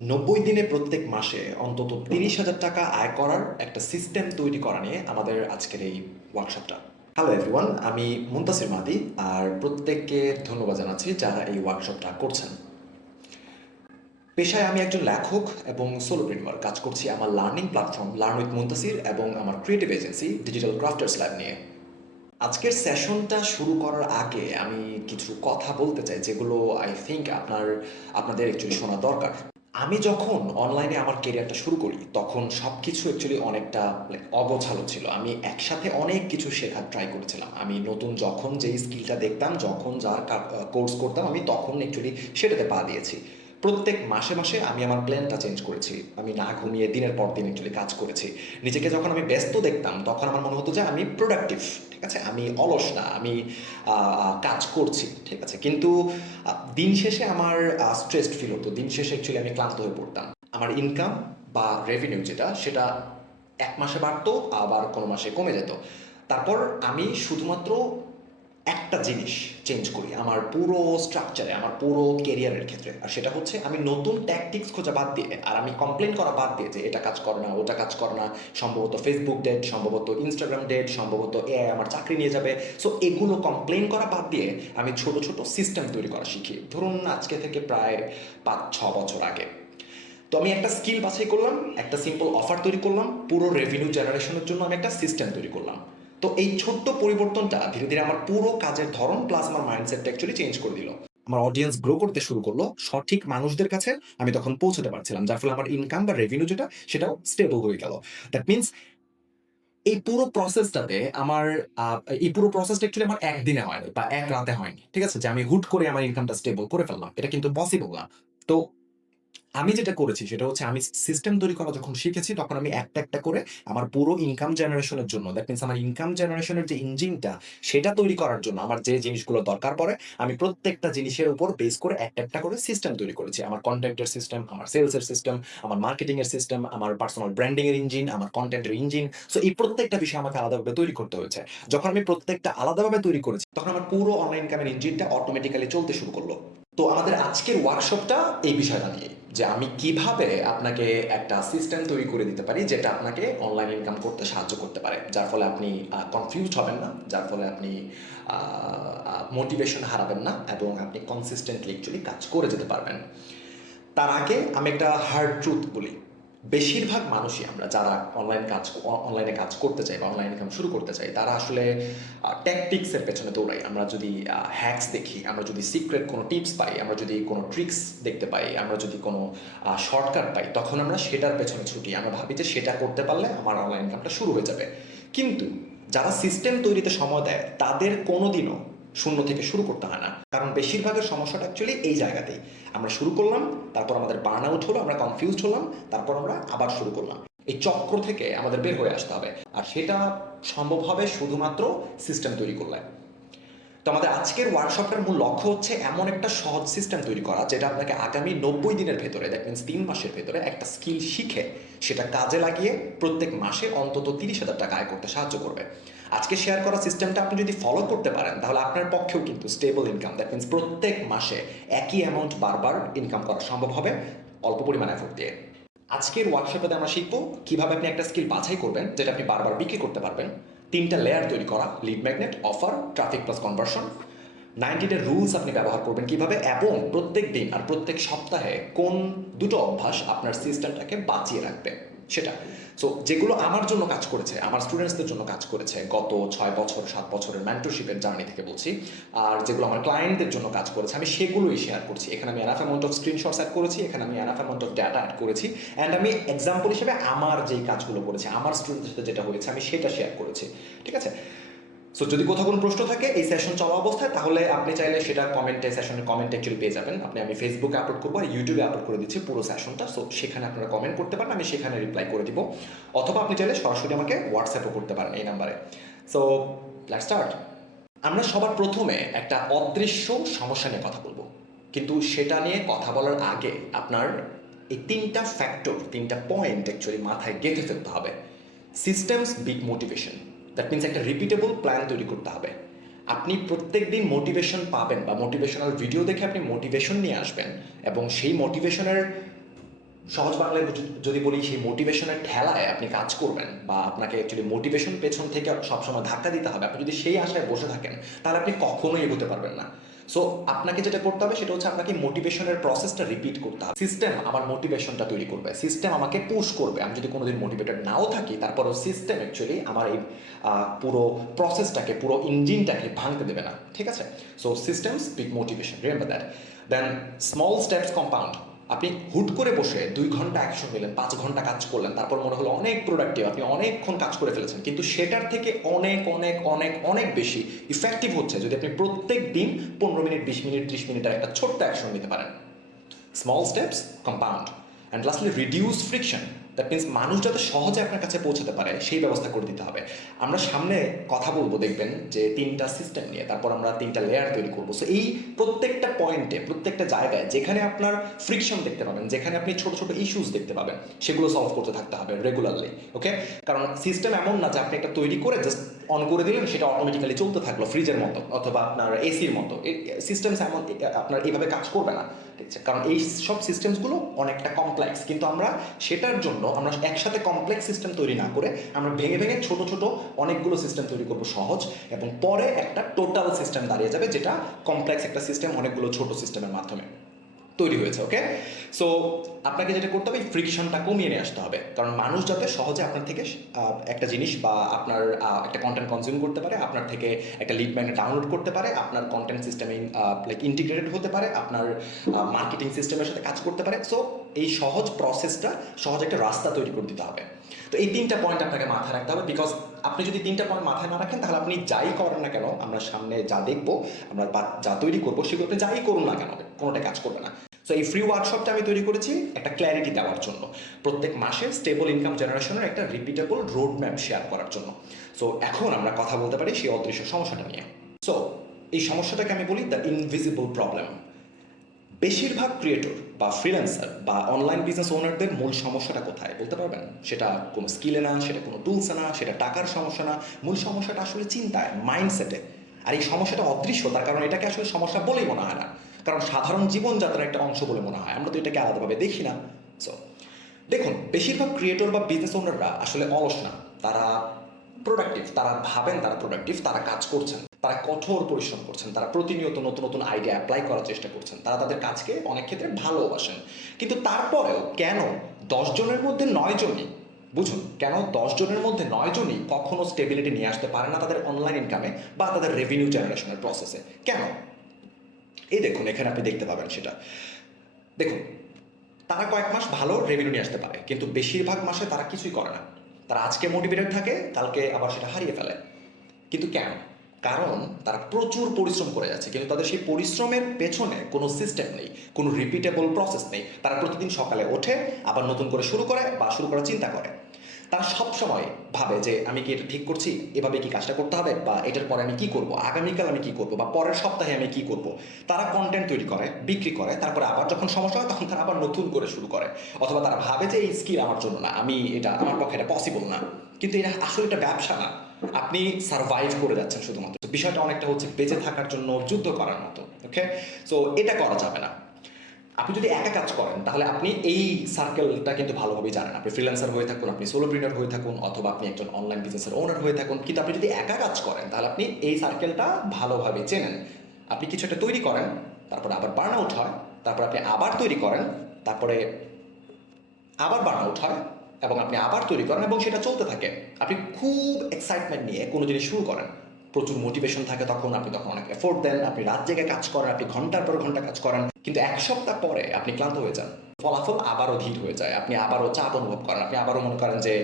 90 দিনে প্রত্যেক মাসে অন্তত 30,000 টাকা আয় করার একটা সিস্টেম তৈরি করা নিয়ে আমাদের আজকের এই ওয়ার্কশপটা। হ্যালো এভরিওয়ান, আমি মুনতাসির মাদি, আর প্রত্যেককে ধন্যবাদ জানাচ্ছি যারা এই ওয়ার্কশপটা করছেন। পেশায় আমি একজন লেখক এবং সোলোপ্রেনিউর, কাজ করছি আমার learning platform learn with Muntasir এবং আমার creative agency digital crafters lab নিয়ে। আজকের সেশনটা শুরু করার আগে আমি কিছু কথা বলতে চাই যেগুলো আই থিঙ্ক আপনাদের অ্যাকচুয়ালি শোনা দরকার। আমি যখন অনলাইনে আমার কেরিয়ারটা শুরু করি তখন সব কিছু অ্যাকচুয়ালি অনেকটা অগোছালো ছিল। আমি একসাথে অনেক কিছু শেখার ট্রাই করেছিলাম। আমি নতুন যখন যেই স্কিলটা দেখতাম, যখন যার কোর্স করতাম, আমি তখন অ্যাকচুয়ালি সেটাতে পা দিয়েছি। প্রত্যেক মাসে মাসে আমি আমার প্ল্যানটা চেঞ্জ করেছি। আমি না ঘুমিয়ে দিনের পর দিন অ্যাকচুয়ালি কাজ করেছি। নিজেকে যখন আমি ব্যস্ত দেখতাম তখন আমার মনে হতো যে আমি প্রোডাক্টিভ, ঠিক আছে, আমি অলস না, আমি কাজ করছি, ঠিক আছে। কিন্তু দিন শেষে আমার স্ট্রেসড ফিল হতো। দিন শেষে অ্যাকচুয়ালি আমি ক্লান্ত হয়ে পড়তাম। আমার ইনকাম বা রেভিনিউ সেটা এক মাসে বাড়তো, আবার কোনো মাসে কমে যেত। তারপর আমি শুধুমাত্র একটা জিনিস চেঞ্জ করি আমার পুরো স্ট্রাকচারে, আমার পুরো কেরিয়ারের ক্ষেত্রে, আর সেটা হচ্ছে আমি নতুন ট্যাকটিক্স খোঁজা বাদ দিয়ে, আর আমি কমপ্লেন করা বাদ দিয়ে যে এটা কাজ করে না, ওটা কাজ করে না, সম্ভবত ফেসবুক ডেড, সম্ভবত ইনস্টাগ্রাম ডেড, সম্ভবত এআই আমার চাকরি নিয়ে যাবে। সো এগুলো কমপ্লেন করা বাদ দিয়ে আমি ছোট ছোট সিস্টেম তৈরি করা শিখি। ধরুন আজকে থেকে প্রায় 5-6 বছর আগে তো আমি একটা স্কিল বাছাই করলাম, একটা সিম্পল অফার তৈরি করলাম, পুরো রেভিনিউ জেনারেশনের জন্য আমি একটা সিস্টেম তৈরি করলাম। তো এই ছোট্ট পরিবর্তনটা ধীরে ধীরে আমার পুরো কাজের ধরন প্লাস আমার মাইন্ডসেটটা অ্যাকচুয়ালি চেঞ্জ করে দিল। আমার অডিয়েন্স গ্রো করতে শুরু করলো, সঠিক মানুষদের কাছে আমি তখন পৌঁছতে পারছিলাম, যার ফলে আমার ইনকাম বা রেভিনিউ সেটাও স্টেবল হয়ে গেল। দ্যাট মিনস এই পুরো প্রসেসটাতে আমার এই পুরো প্রসেসটা অ্যাকচুয়ালি আমার একদিনে হয়নি বা এক রাতে হয়নি, ঠিক আছে, যে আমি হুট করে আমার ইনকামটা স্টেবল করে ফেললাম, এটা কিন্তু পসিবল না। তো আমি যেটা করেছি সেটা হচ্ছে আমি সিস্টেম তৈরি করা যখন শিখেছি তখন আমি একটা একটা করে আমার পুরো ইনকাম জেনারেশনের জন্য, দ্যাট মিনস আমার ইনকাম জেনারেশনের যে ইঞ্জিনটা সেটা তৈরি করার জন্য আমার যে জিনিসগুলো দরকার পড়ে, আমি প্রত্যেকটা জিনিসের উপর বেস করে একটা একটা করে সিস্টেম তৈরি করেছি। আমার কন্টেন্টের সিস্টেম, আমার সেলসের সিস্টেম, আমার মার্কেটিং এর সিস্টেম, আমার পার্সোনাল ব্র্যান্ডিং এর ইঞ্জিন, আমার কন্টেন্টের ইঞ্জিন। সো এই প্রত্যেকটা বিষয় আমাকে আলাদাভাবে তৈরি করতে হয়েছে। যখন আমি প্রত্যেকটা আলাদাভাবে তৈরি করেছি তখন আমার পুরো অনলাইন ইনকামের ইঞ্জিনটা অটোমেটিক্যালি চলতে শুরু করলো। তো আমাদের আজকের ওয়ার্কশপটা এই বিষয়টা নিয়ে, যে আমি কিভাবে আপনাকে একটা সিস্টেম তৈরি করে দিতে পারি যেটা আপনাকে অনলাইন ইনকাম করতে সাহায্য করতে পারে, যার ফলে আপনি কনফিউজড হবেন না, যার ফলে আপনি মোটিভেশন হারাবেন না এবং আপনি কনসিস্টেন্টলি অ্যাকচুয়ালি কাজ করে যেতে পারবেন। তার আগে আমি একটা হার্ড ট্রুথ বলি। বেশিরভাগ মানুষই আমরা যারা অনলাইনে কাজ করতে চাই বা অনলাইন ইনকাম শুরু করতে চাই, তারা আসলে ট্যাকটিক্সের পেছনে দৌড়াই। আমরা যদি হ্যাকস দেখি, আমরা যদি সিক্রেট কোনো টিপস পাই, আমরা যদি কোনো ট্রিক্স দেখতে পাই, আমরা যদি কোনো শর্টকাট পাই, তখন আমরা সেটার পেছনে ছুটি। আমরা ভাবি যে সেটা করতে পারলে আমার অনলাইন ইনকামটা শুরু হয়ে যাবে। কিন্তু যারা সিস্টেম তৈরিতে সময় দেয় তাদের কোনোদিনও শূন্য থেকে শুরু করতে হয় না, কারণ বেশিরভাগের সমস্যাটা অ্যাকচুয়ালি এই জায়গাতেই। আমরা শুরু করলাম, তারপর আমাদের বার্ন আউট হলো, আমরা কনফিউজড হলাম, তারপর আমরা আবার শুরু করলাম। এই চক্র থেকে আমাদের বের হয়ে আসতে হবে, আর সেটা সম্ভব হবে শুধুমাত্র সিস্টেম তৈরি করলে। তো আমাদের আজকের ওয়ার্কশপের মূল লক্ষ্য হচ্ছে এমন একটা সহজ সিস্টেম তৈরি করা যেটা আপনাকে আগামী 90 দিনের ভেতরে, দ্যাট মিনস 3 মাসের ভেতরে একটা স্কিল শিখে সেটা কাজে লাগিয়ে প্রত্যেক মাসে অন্তত 30,000 টাকা আয় করতে সাহায্য করবে। আজকে শেয়ার করা সিস্টেমটা আপনি যদি ফলো করতে পারেন তাহলে আপনার পক্ষেও কিন্তু স্টেবল ইনকাম, দ্যাট মিনস প্রত্যেক মাসে একই অ্যামাউন্ট বারবার ইনকাম করা সম্ভব হবে অল্প পরিমাণ এফোর্ট দিয়ে। আজকের ওয়ার্কশপে আমরা শিখব কিভাবে আপনি একটা স্কিল বাছাই করবেন যেটা আপনি বারবার বিক্রি করতে পারবেন, 3টা লেয়ার তৈরি করা, lead magnet, offer, traffic plus conversion, 90 day rules আপনি ব্যবহার করবেন কিভাবে, এবং প্রত্যেক দিন আর প্রত্যেক সপ্তাহে কোন দুটো অভ্যাস আপনার সিস্টেমটাকে বাঁচিয়ে রাখবে সেটা। সো যেগুলো আমার জন্য কাজ করেছে, আমার স্টুডেন্টসদের জন্য কাজ করেছে গত 6 বছর 7 বছরের মেন্টরশিপের জার্নি থেকে বলছি, আর যেগুলো আমার ক্লায়েন্টদের জন্য কাজ করেছে আমি সেগুলোই শেয়ার করছি। এখানে আমি enough amount of screenshots add করেছি, এখানে আমি enough amount of data add করেছি, অ্যান্ড আমি এক্সাম্পল হিসেবে আমার যেই কাজগুলো করেছি, আমার স্টুডেন্টদের সাথে যেটা হয়েছে আমি সেটা শেয়ার করেছি, ঠিক আছে। সো যদি কোথাও কোনো প্রশ্ন থাকে এই সেশন চলা অবস্থায়, তাহলে আপনি চাইলে সেটা সেশনের কমেন্টে অ্যাকচুয়ালি পেয়ে যাবেন। আমি ফেসবুকে আপলোড করবো আর ইউটিউবে আপলোড করে দিচ্ছি পুরো সেশনটা। সো সেখানে আপনারা কমেন্ট করতে পারেন, আমি সেখানে রিপ্লাই করে দিব, অথবা আপনি চাইলে সরাসরি আমাকে হোয়াটসঅ্যাপও করতে পারেন এই নাম্বারে। So let's start. আমরা সবার প্রথমে একটা অদৃশ্য সমস্যা নিয়ে কথা বলবো, কিন্তু সেটা নিয়ে কথা বলার আগে আপনার এই 3টা ফ্যাক্টর, 3টা পয়েন্ট অ্যাকচুয়ালি মাথায় গেঁথে ফেলতে হবে। Systems beat motivation, that means একটা রিপিটেবল প্ল্যান তৈরি করতে হবে। আপনি প্রত্যেক দিন মোটিভেশন পাবেন বা মোটিভেশনাল ভিডিও দেখে আপনি মোটিভেশন নিয়ে আসবেন, এবং সেই মোটিভেশনের সহজ বাংলায় যদি বলি, সেই মোটিভেশনের ঠেলায় আপনি কাজ করবেন বা আপনাকে অ্যাকচুয়ালি মোটিভেশন পেছন থেকে সবসময় ধাক্কা দিতে হবে, আপনি যদি সেই আশায় বসে থাকেন তাহলে আপনি কখনোই এগোতে পারবেন না। সো আপনাকে যেটা করতে হবে সেটা হচ্ছে আপনাকে মোটিভেশনের প্রসেসটা রিপিট করতে হবে। সিস্টেম আমার মোটিভেশনটা তৈরি করবে, সিস্টেম আমাকে পুশ করবে। আমি যদি কোনোদিন মোটিভেটেড নাও থাকি, তারপরও সিস্টেম অ্যাকচুয়ালি আমার এই পুরো প্রসেসটাকে, পুরো ইঞ্জিনটাকে ভাঙতে দেবে না, ঠিক আছে? So system speak motivation, remember that. Then small steps compound. আপনি হুট করে বসে 2 ঘন্টা অ্যাকশন নিলেন, 5 ঘন্টা কাজ করলেন, তারপর মনে হলো অনেক প্রোডাক্টিভ, আপনি অনেকক্ষণ কাজ করে ফেলেছেন, কিন্তু সেটার থেকে অনেক অনেক অনেক অনেক বেশি ইফেক্টিভ হচ্ছে যদি আপনি প্রত্যেক দিন 15 মিনিট, 20 মিনিট, 30 মিনিটের একটা ছোট্ট অ্যাকশন নিতে পারেন। Small steps compound. And lastly reduce friction. That means মানুষ যাতে সহজে আপনার কাছে পৌঁছাতে পারে সেই ব্যবস্থা করে দিতে হবে। আমরা সামনে কথা বলবো, দেখবেন যে 3টা সিস্টেম নিয়ে, তারপর আমরা 3টা লেয়ার তৈরি করবো। সো এই প্রত্যেকটা পয়েন্টে, প্রত্যেকটা জায়গায় যেখানে আপনার ফ্রিকশন দেখতে পাবেন, যেখানে আপনি ছোট ছোট ইস্যুস দেখতে পাবেন, সেগুলো সলভ করতে থাকতে হবে রেগুলারলি, ওকে? কারণ সিস্টেম এমন না যে আপনি একটা তৈরি করে জাস্ট অন করে দিলেন, সেটা অটোমেটিক্যালি চলতে থাকলো ফ্রিজের মতো অথবা আপনার এসির মতো। সিস্টেমস এমন আপনার এইভাবে কাজ করবে না, ঠিক আছে? কারণ এই সব সিস্টেমসগুলো অনেকটা কমপ্লেক্স, কিন্তু আমরা সেটার জন্য আমরা একসাথে কমপ্লেক্স সিস্টেম তৈরি না করে আমরা ভেঙে ভেঙে ছোট ছোট অনেকগুলো সিস্টেম তৈরি করবো সহজ, এবং পরে একটা টোটাল সিস্টেম দাঁড়িয়ে যাবে, যেটা কমপ্লেক্স একটা সিস্টেম অনেকগুলো ছোট সিস্টেমের মাধ্যমে তৈরি হয়েছে, ওকে? সো আপনাকে যেটা করতে হবে, ফ্রিকশনটা কমিয়ে নিয়ে আসতে হবে। কারণ মানুষ যাতে সহজে আপনার থেকে একটা জিনিস বা আপনার একটা কন্টেন্ট কনজিউম করতে পারে, আপনার থেকে একটা লিড ম্যাগনেট ডাউনলোড করতে পারে, আপনার কন্টেন্ট সিস্টেমে লাইক ইন্টিগ্রেটেড হতে পারে, আপনার মার্কেটিং সিস্টেমের সাথে কাজ করতে পারে। সো এই সহজ প্রসেসটা, সহজ একটা রাস্তা তৈরি করে দিতে হবে। তো এই 3টা পয়েন্ট আপনাকে মাথায় রাখতে হবে, বিকজ আপনি যদি 3টা পয়েন্ট মাথায় না রাখেন, তাহলে আপনি যাই করেন না কেন, আমরা সামনে যা দেখবো, আমরা যা তৈরি করবো, সেগুলো আপনি যাই করুন না কেন, কোনোটা কাজ করবে না। সো এই ফ্রি ওয়ার্কশপটা আমি তৈরি করেছি একটা ক্ল্যারিটি দেওয়ার জন্য, প্রত্যেক মাসে স্টেবল ইনকাম জেনারেশনের একটা রিপিটেবল রোড ম্যাপ শেয়ার করার জন্য। সো এখন আমরা কথা বলতে পারি সেই অদৃশ্য সমস্যাটা নিয়ে। সো এই সমস্যাটাকে আমি বলি দ্য ইনভিজিবল প্রবলেম। বেশিরভাগ ক্রিয়েটর বা ফ্রিল্যান্সার বা অনলাইন বিজনেস ওনারদের মূল সমস্যাটা কোথায় বলতে পারবেন? সেটা কোনো স্কিলে না, সেটা কোনো টুলসে না, সেটা টাকার সমস্যা না, মূল সমস্যাটা আসলে চিন্তায়, মাইন্ডসেটে। আর এই সমস্যাটা অদৃশ্য, তার কারণ এটাকে আসলে সমস্যা বলেই মনে হয় না, কারণ সাধারণ জীবনযাত্রার একটা অংশ বলে মনে হয়, আমরা তো এটাকে আলাদাভাবে দেখি না। সো দেখুন, বেশিরভাগ ক্রিয়েটর বা বিজনেস ওনাররা আসলে অলস না, তারা প্রোডাক্টিভ, তারা ভাবেন তারা প্রোডাক্টিভ, তারা কাজ করছেন, তারা কঠোর পরিশ্রম করছেন, তারা প্রতিনিয়ত নতুন নতুন আইডিয়া অ্যাপ্লাই করার চেষ্টা করছেন, তারা তাদের কাজকে অনেক ক্ষেত্রে ভালোবাসেন। কিন্তু তারপরেও কেন 10 জনের মধ্যে 9 জনই, বুঝুন, কেন 10 জনের মধ্যে 9 জনই কখনো স্টেবিলিটি নিয়ে আসতে পারে না তাদের অনলাইন ইনকামে বা তাদের রেভিনিউ জেনারেশনের প্রসেসে? কেন? এই দেখুন, এখানে আপনি দেখতে পাবেন সেটা। দেখুন, তারা কয়েক মাস ভালো রেভিনিউ নিয়ে আসতে পারে, কিন্তু বেশিরভাগ মাসে তারা কিছুই করে না। তারা আজকে মোটিভেটেড থাকে, কালকে আবার সেটা হারিয়ে ফেলে। কিন্তু কেন? কারণ তারা প্রচুর পরিশ্রম করে যাচ্ছে, কিন্তু তাদের সেই পরিশ্রমের পেছনে কোনো সিস্টেম নেই, কোনো রিপিটেবল প্রসেস নেই। তারা প্রতিদিন সকালে ওঠে, আবার নতুন করে শুরু করে বা শুরু করার চিন্তা করে। তারা সবসময় ভাবে যে আমি কি এটা ঠিক করছি, এভাবে কি কাজটা করতে হবে, বা এটার পরে আমি কি করব, আগামীকাল আমি কি করব, বা পরের সপ্তাহে আমি কি করব। তারা কন্টেন্ট তৈরি করে, বিক্রি করে, তারপরে আবার যখন সমস্যা হয় তখন তারা আবার নতুন করে শুরু করে। অথবা তারা ভাবে যে এই স্কিল আমার জন্য না, এটা আমার পক্ষে এটা পসিবল না। কিন্তু এটা আসলে একটা ব্যবসা না, আপনি সার্ভাইভ করে যাচ্ছেন শুধুমাত্র। বিষয়টা অনেকটা হচ্ছে বেঁচে থাকার জন্য যুদ্ধ করার মতো, ওকে? সো এটা করা যাবে না। আপনি যদি একা কাজ করেন, তাহলে আপনি এই সার্কেলটা কিন্তু ভালোভাবেই জানেন। আপনি ফ্রিল্যান্সার হয়ে থাকুন, আপনি সোলোপ্রেনার হয়ে থাকুন, অথবা আপনি একজন অনলাইন বিজনেসের ওনার হয়ে থাকুন, কিন্তু আপনি যদি একা কাজ করেন, তাহলে আপনি এই সার্কেলটা ভালোভাবে চেনেন। আপনি কিছু একটা তৈরি করেন, তারপরে আবার বার্ন আউট হয়, তারপর আপনি আবার তৈরি করেন, তারপরে আবার বার্ন আউট হয়, এবং আপনি আবার তৈরি করেন, এবং সেটা চলতে থাকে। আপনি খুব এক্সাইটমেন্ট নিয়ে কোনো জিনিস শুরু করেন, প্রচুর মোটিভেশন থাকে তখন, আপনি তখন অনেক এফোর্ট দেন, আপনি রাত জেগে কাজ করেন, আপনি ঘন্টার পর ঘন্টা কাজ করেন, কিন্তু 1 সপ্তাহ পরে আপনি ক্লান্ত হয়ে যান, ফলাফল আবারও ধীর হয়ে যায়, আপনি আবারও চাপ অনুভব করেন, আপনি আবারও মনে করেন যে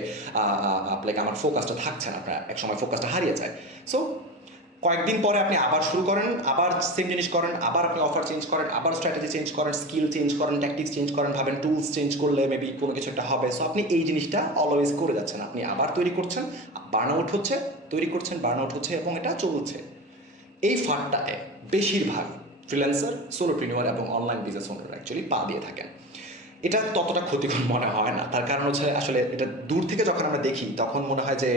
লাইক আমার ফোকাসটা থাকছে না, আপনার এক সময় ফোকাসটা হারিয়ে যায়। সো কয়েকদিন পরে আপনি আবার শুরু করেন, আবার সেম জিনিস করেন, আবার আপনি অফার চেঞ্জ করেন, আবার স্ট্র্যাটেজি চেঞ্জ করেন, স্কিল চেঞ্জ করেন, ট্যাকটিক্স চেঞ্জ করেন, ভাবেন টুলস চেঞ্জ করলে মেবি কোনো কিছু একটা হবে। সো আপনি এই জিনিসটা অলওয়েজ করে যাচ্ছেন, আপনি আবার তৈরি করছেন, বার্ন আউট হচ্ছে, তৈরি করছেন, বার্ন আউট হচ্ছে, এবং এটা চলছে। এই ফাঁকটায় বেশিরভাগ ফ্রিল্যান্সার, সোলোপ্রেনিউয়ার এবং অনলাইন বিজনেস ওনার অ্যাকচুয়ালি পা দিয়ে থাকেন। এটা ততটা ক্ষতিকর মনে হয় না। তার কারণ হচ্ছে আসলে এটা দূর থেকে যখন আমরা দেখি তখন মনে হয় যে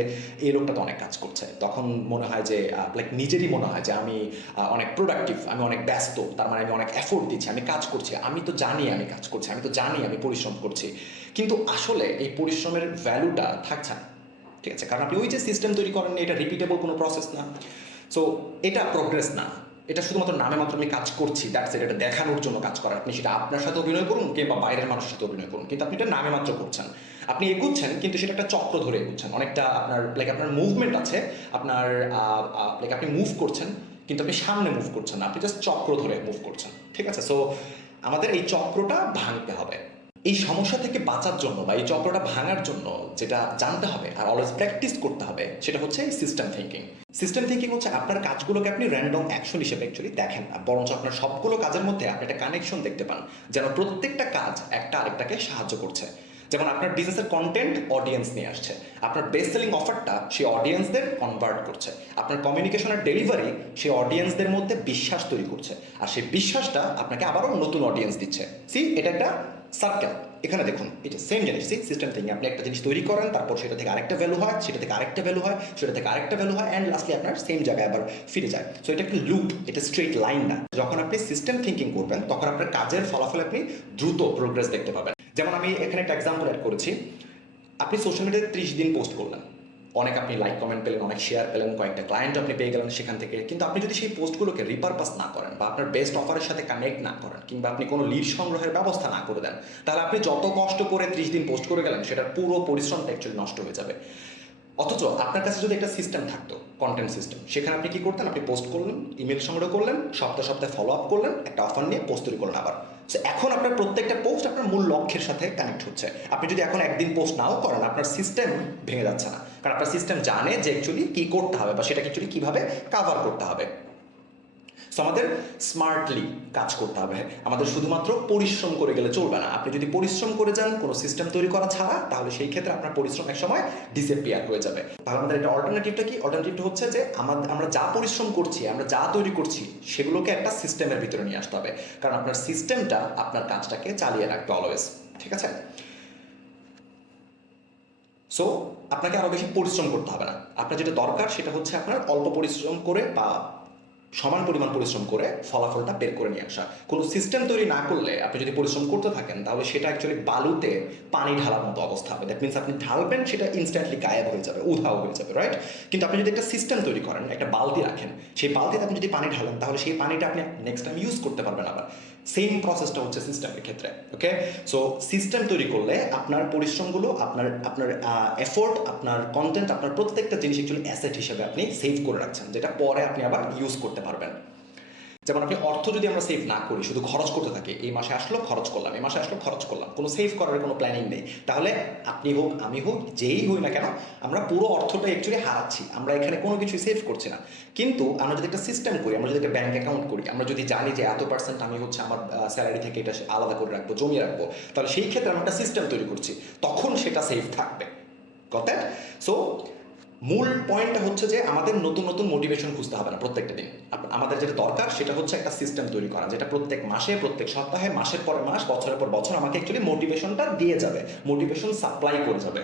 এই লোকটা তো অনেক কাজ করছে। তখন মনে হয় যে লাইক নিজেরই মনে হয় যে আমি অনেক প্রোডাক্টিভ, আমি অনেক ব্যস্ত, তার মানে আমি অনেক এফোর্ট দিচ্ছি, আমি কাজ করছি, আমি তো জানি আমি কাজ করছি, আমি তো জানি আমি পরিশ্রম করছি। কিন্তু আসলে এই পরিশ্রমের ভ্যালুটা থাকছে না। ঠিক আছে? কারণ আপনি ওই যে সিস্টেম তৈরি করেননি, এটা রিপিটেবল কোনো প্রসেস না। সো এটা প্রোগ্রেস না। এটা শুধুমাত্র নামে মাত্র আমি কাজ করছি, দ্যাটস ইট, এটা দেখানোর জন্য কাজ করা। আপনি সেটা আপনার সাথে অভিনয় করুন কিংবা বাইরের মানুষের সাথে অভিনয় করুন, কিন্তু আপনি এটা নামে মাত্র করছেন। আপনি এগুচ্ছেন কিন্তু সেটা একটা চক্র ধরে এগুচ্ছেন। অনেকটা আপনার লাইক আপনার মুভমেন্ট আছে, আপনার লাইক আপনি মুভ করছেন কিন্তু আপনি সামনে মুভ করছেন না, আপনি জাস্ট চক্র ধরে মুভ করছেন। ঠিক আছে? সো আমাদের এই চক্রটা ভাঙতে হবে। এই সমস্যা থেকে বাঁচার জন্য বা এই চক্রটা ভাঙার জন্য যেটা জানতে হবে আর অলওয়েজ প্র্যাকটিস করতে হবে সেটা হচ্ছে সিস্টেম থিঙ্কিং। সিস্টেম থিঙ্কিং হচ্ছে আপনার কাজগুলোকে আপনি র্যান্ডম অ্যাকশন হিসেবে অ্যাকচুয়ালি দেখেন না, বরঞ্চ আপনার সবগুলো কাজের মধ্যে আপনি একটা কানেকশন দেখতে পান, যেন প্রত্যেকটা কাজ একটা আরেকটাকে সাহায্য করছে। যেমন আপনার বিজনেসের কন্টেন্ট অডিয়েন্স নিয়ে আসছে, আপনার বেস্ট সেলিং অফারটা সেই অডিয়েন্সদের কনভার্ট করছে, আপনার কমিউনিকেশনের ডেলিভারি সেই অডিয়েন্সদের মধ্যে বিশ্বাস তৈরি করছে, আর সেই বিশ্বাসটা আপনাকে আবারও নতুন অডিয়েন্স দিচ্ছে। সি, এটা একটা সার্কেল। এখানে দেখুন এটা সেম জিনিস। সিস্টেম থেকে আপনি একটা জিনিস তৈরি করেন, তারপর সেটা থেকে আরেকটা ভ্যালু হয়, সেটা থেকে আরেকটা ভ্যালু হয়, সেটা থেকে আরেকটা ভ্যালু হয়, অ্যান্ড লাস্টলি আপনার সেম জায়গায় আবার ফিরে যায়। সো এটা একটা লুপ, এটা স্ট্রেট লাইন না। যখন আপনি সিস্টেম থিঙ্কিং করবেন তখন আপনার কাজের ফলাফলে আপনি দ্রুত প্রোগ্রেস দেখতে পাবেন। যেমন আমি এখানে একটা এক্সাম্পল অ্যাড করেছি। আপনি সোশ্যাল মিডিয়াতে 30 দিন পোস্ট করলেন, অনেক আপনি লাইক কমেন্ট পেলেন, অনেক শেয়ার পেলেন, কয়েকটা ক্লায়েন্ট আপনি পেয়ে গেলেন সেখান থেকে, কিন্তু আপনি যদি সেই পোস্টগুলোকে রিপারপাস না করেন বা আপনার বেস্ট অফারের সাথে কানেক্ট না করেন কিংবা আপনি কোনো লিড সংগ্রহের ব্যবস্থা না করে দেন, তাহলে আপনি যত কষ্ট করে 30 দিন পোস্ট করে গেলেন সেটার পুরো পরিশ্রমটা অ্যাকচুয়ালি নষ্ট হয়ে যাবে। অথচ আপনার কাছে যদি একটা সিস্টেম থাকতো, কন্টেন্ট সিস্টেম, সেখানে আপনি কি করতেন? আপনি পোস্ট করলেন, ইমেল সংগ্রহ করলেন, সপ্তাহে সপ্তাহে ফলো আপ করলেন, একটা অফার নিয়ে পোস্ট তৈরি করলেন আবার। এখন আপনার প্রত্যেকটা পোস্ট আপনার মূল লক্ষ্যের সাথে কানেক্ট হচ্ছে। আপনি যদি এখন একদিন পোস্ট নাও করেন, আপনার সিস্টেম ভেঙে যাচ্ছে না, কারণ আপনার সিস্টেম জানে যে অ্যাকচুয়ালি কী করতে হবে বা সেটাকে অ্যাকচুয়ালি কীভাবে কাভার করতে হবে। সো আমাদের স্মার্টলি কাজ করতে হবে, আমাদের শুধুমাত্র পরিশ্রম করে গেলে চলবে না। আপনি যদি পরিশ্রম করে যান কোনো সিস্টেম তৈরি করা ছাড়া, তাহলে সেই ক্ষেত্রে আপনার পরিশ্রম এক সময় ডিসঅ্যাপিয়ার হয়ে যাবে। তাহলে আমাদের একটা অল্টারনেটিভটা কি? অল্টারনেটিভটা হচ্ছে যে আমরা যা পরিশ্রম করছি, আমরা যা তৈরি করছি, সেগুলোকে একটা সিস্টেমের ভিতরে নিয়ে আসতে হবে, কারণ আপনার সিস্টেমটা আপনার কাজটাকে চালিয়ে রাখবে অলওয়েজ। ঠিক আছে? সো আপনাকে আরও বেশি পরিশ্রম করতে হবে না। আপনার যেটা দরকার সেটা হচ্ছে আপনার অল্প পরিশ্রম করে বা সমান পরিমাণ পরিশ্রম করে ফলাফলটা বের করে নিয়ে আসা। কোনো সিস্টেম তৈরি না করলে আপনি যদি পরিশ্রম করতে থাকেন, তাহলে সেটা অ্যাকচুয়ালি বালুতে পানি ঢালার মতো অবস্থা হবে। দ্যাট মিনস আপনি ঢালবেন, সেটা ইনস্ট্যান্টলি গায়েব হয়ে যাবে, উধাও হয়ে যাবে, রাইট? কিন্তু আপনি যদি একটা সিস্টেম তৈরি করেন, একটা বালতি রাখেন, সেই বালতিতে আপনি যদি পানি ঢালেন, তাহলে সেই পানিটা আপনি নেক্সট টাইম ইউজ করতে পারবেন আবার। সেম প্রসেসটা হচ্ছে সিস্টেমের ক্ষেত্রে। ওকে? সো সিস্টেম তৈরি করলে আপনার পরিশ্রমগুলো, আপনার আপনার এফোর্ট, আপনার কন্টেন্ট, আপনার প্রত্যেকটা জিনিস অ্যাকচুয়ালি অ্যাসেট হিসেবে আপনি সেভ করে রাখছেন, যেটা পরে আপনি আবার ইউজ করতে পারবেন। যেমন আপনি অর্থ যদি আমরা সেভ না করি, শুধু খরচ করতে থাকি, এই মাসে আসলো খরচ করলাম, এই মাসে আসলো খরচ করলাম, কোনো সেভ করার কোনো প্ল্যানিং নেই, তাহলে আপনি হোক, আমি হোক, যেই হই না কেন, আমরা পুরো অর্থটা অ্যাকচুয়ালি হারাচ্ছি। আমরা এখানে কোনো কিছু সেভ করছি না। কিন্তু আমরা যদি একটা সিস্টেম করি, আমরা যদি একটা ব্যাঙ্ক অ্যাকাউন্ট করি, আমরা যদি জানি যে এত পার্সেন্ট আমি হচ্ছে আমার স্যালারি থেকে এটা আলাদা করে রাখবো, জমিয়ে রাখবো, তাহলে সেই ক্ষেত্রে আমরা একটা সিস্টেম তৈরি করছি, তখন সেটা সেভ থাকবে। Goat that? সো মূল পয়েন্টটা হচ্ছে যে আমাদের নতুন নতুন মোটিভেশন খুঁজতে হবে না প্রত্যেকটা দিন। আমাদের যেটা দরকার সেটা হচ্ছে একটা সিস্টেম তৈরি করা, যেটা প্রত্যেক মাসে, প্রত্যেক সপ্তাহে, মাসের পর মাস, বছরের পর বছর আমাকে অ্যাকচুয়ালি মোটিভেশনটা দিয়ে যাবে, মোটিভেশন সাপ্লাই করে যাবে।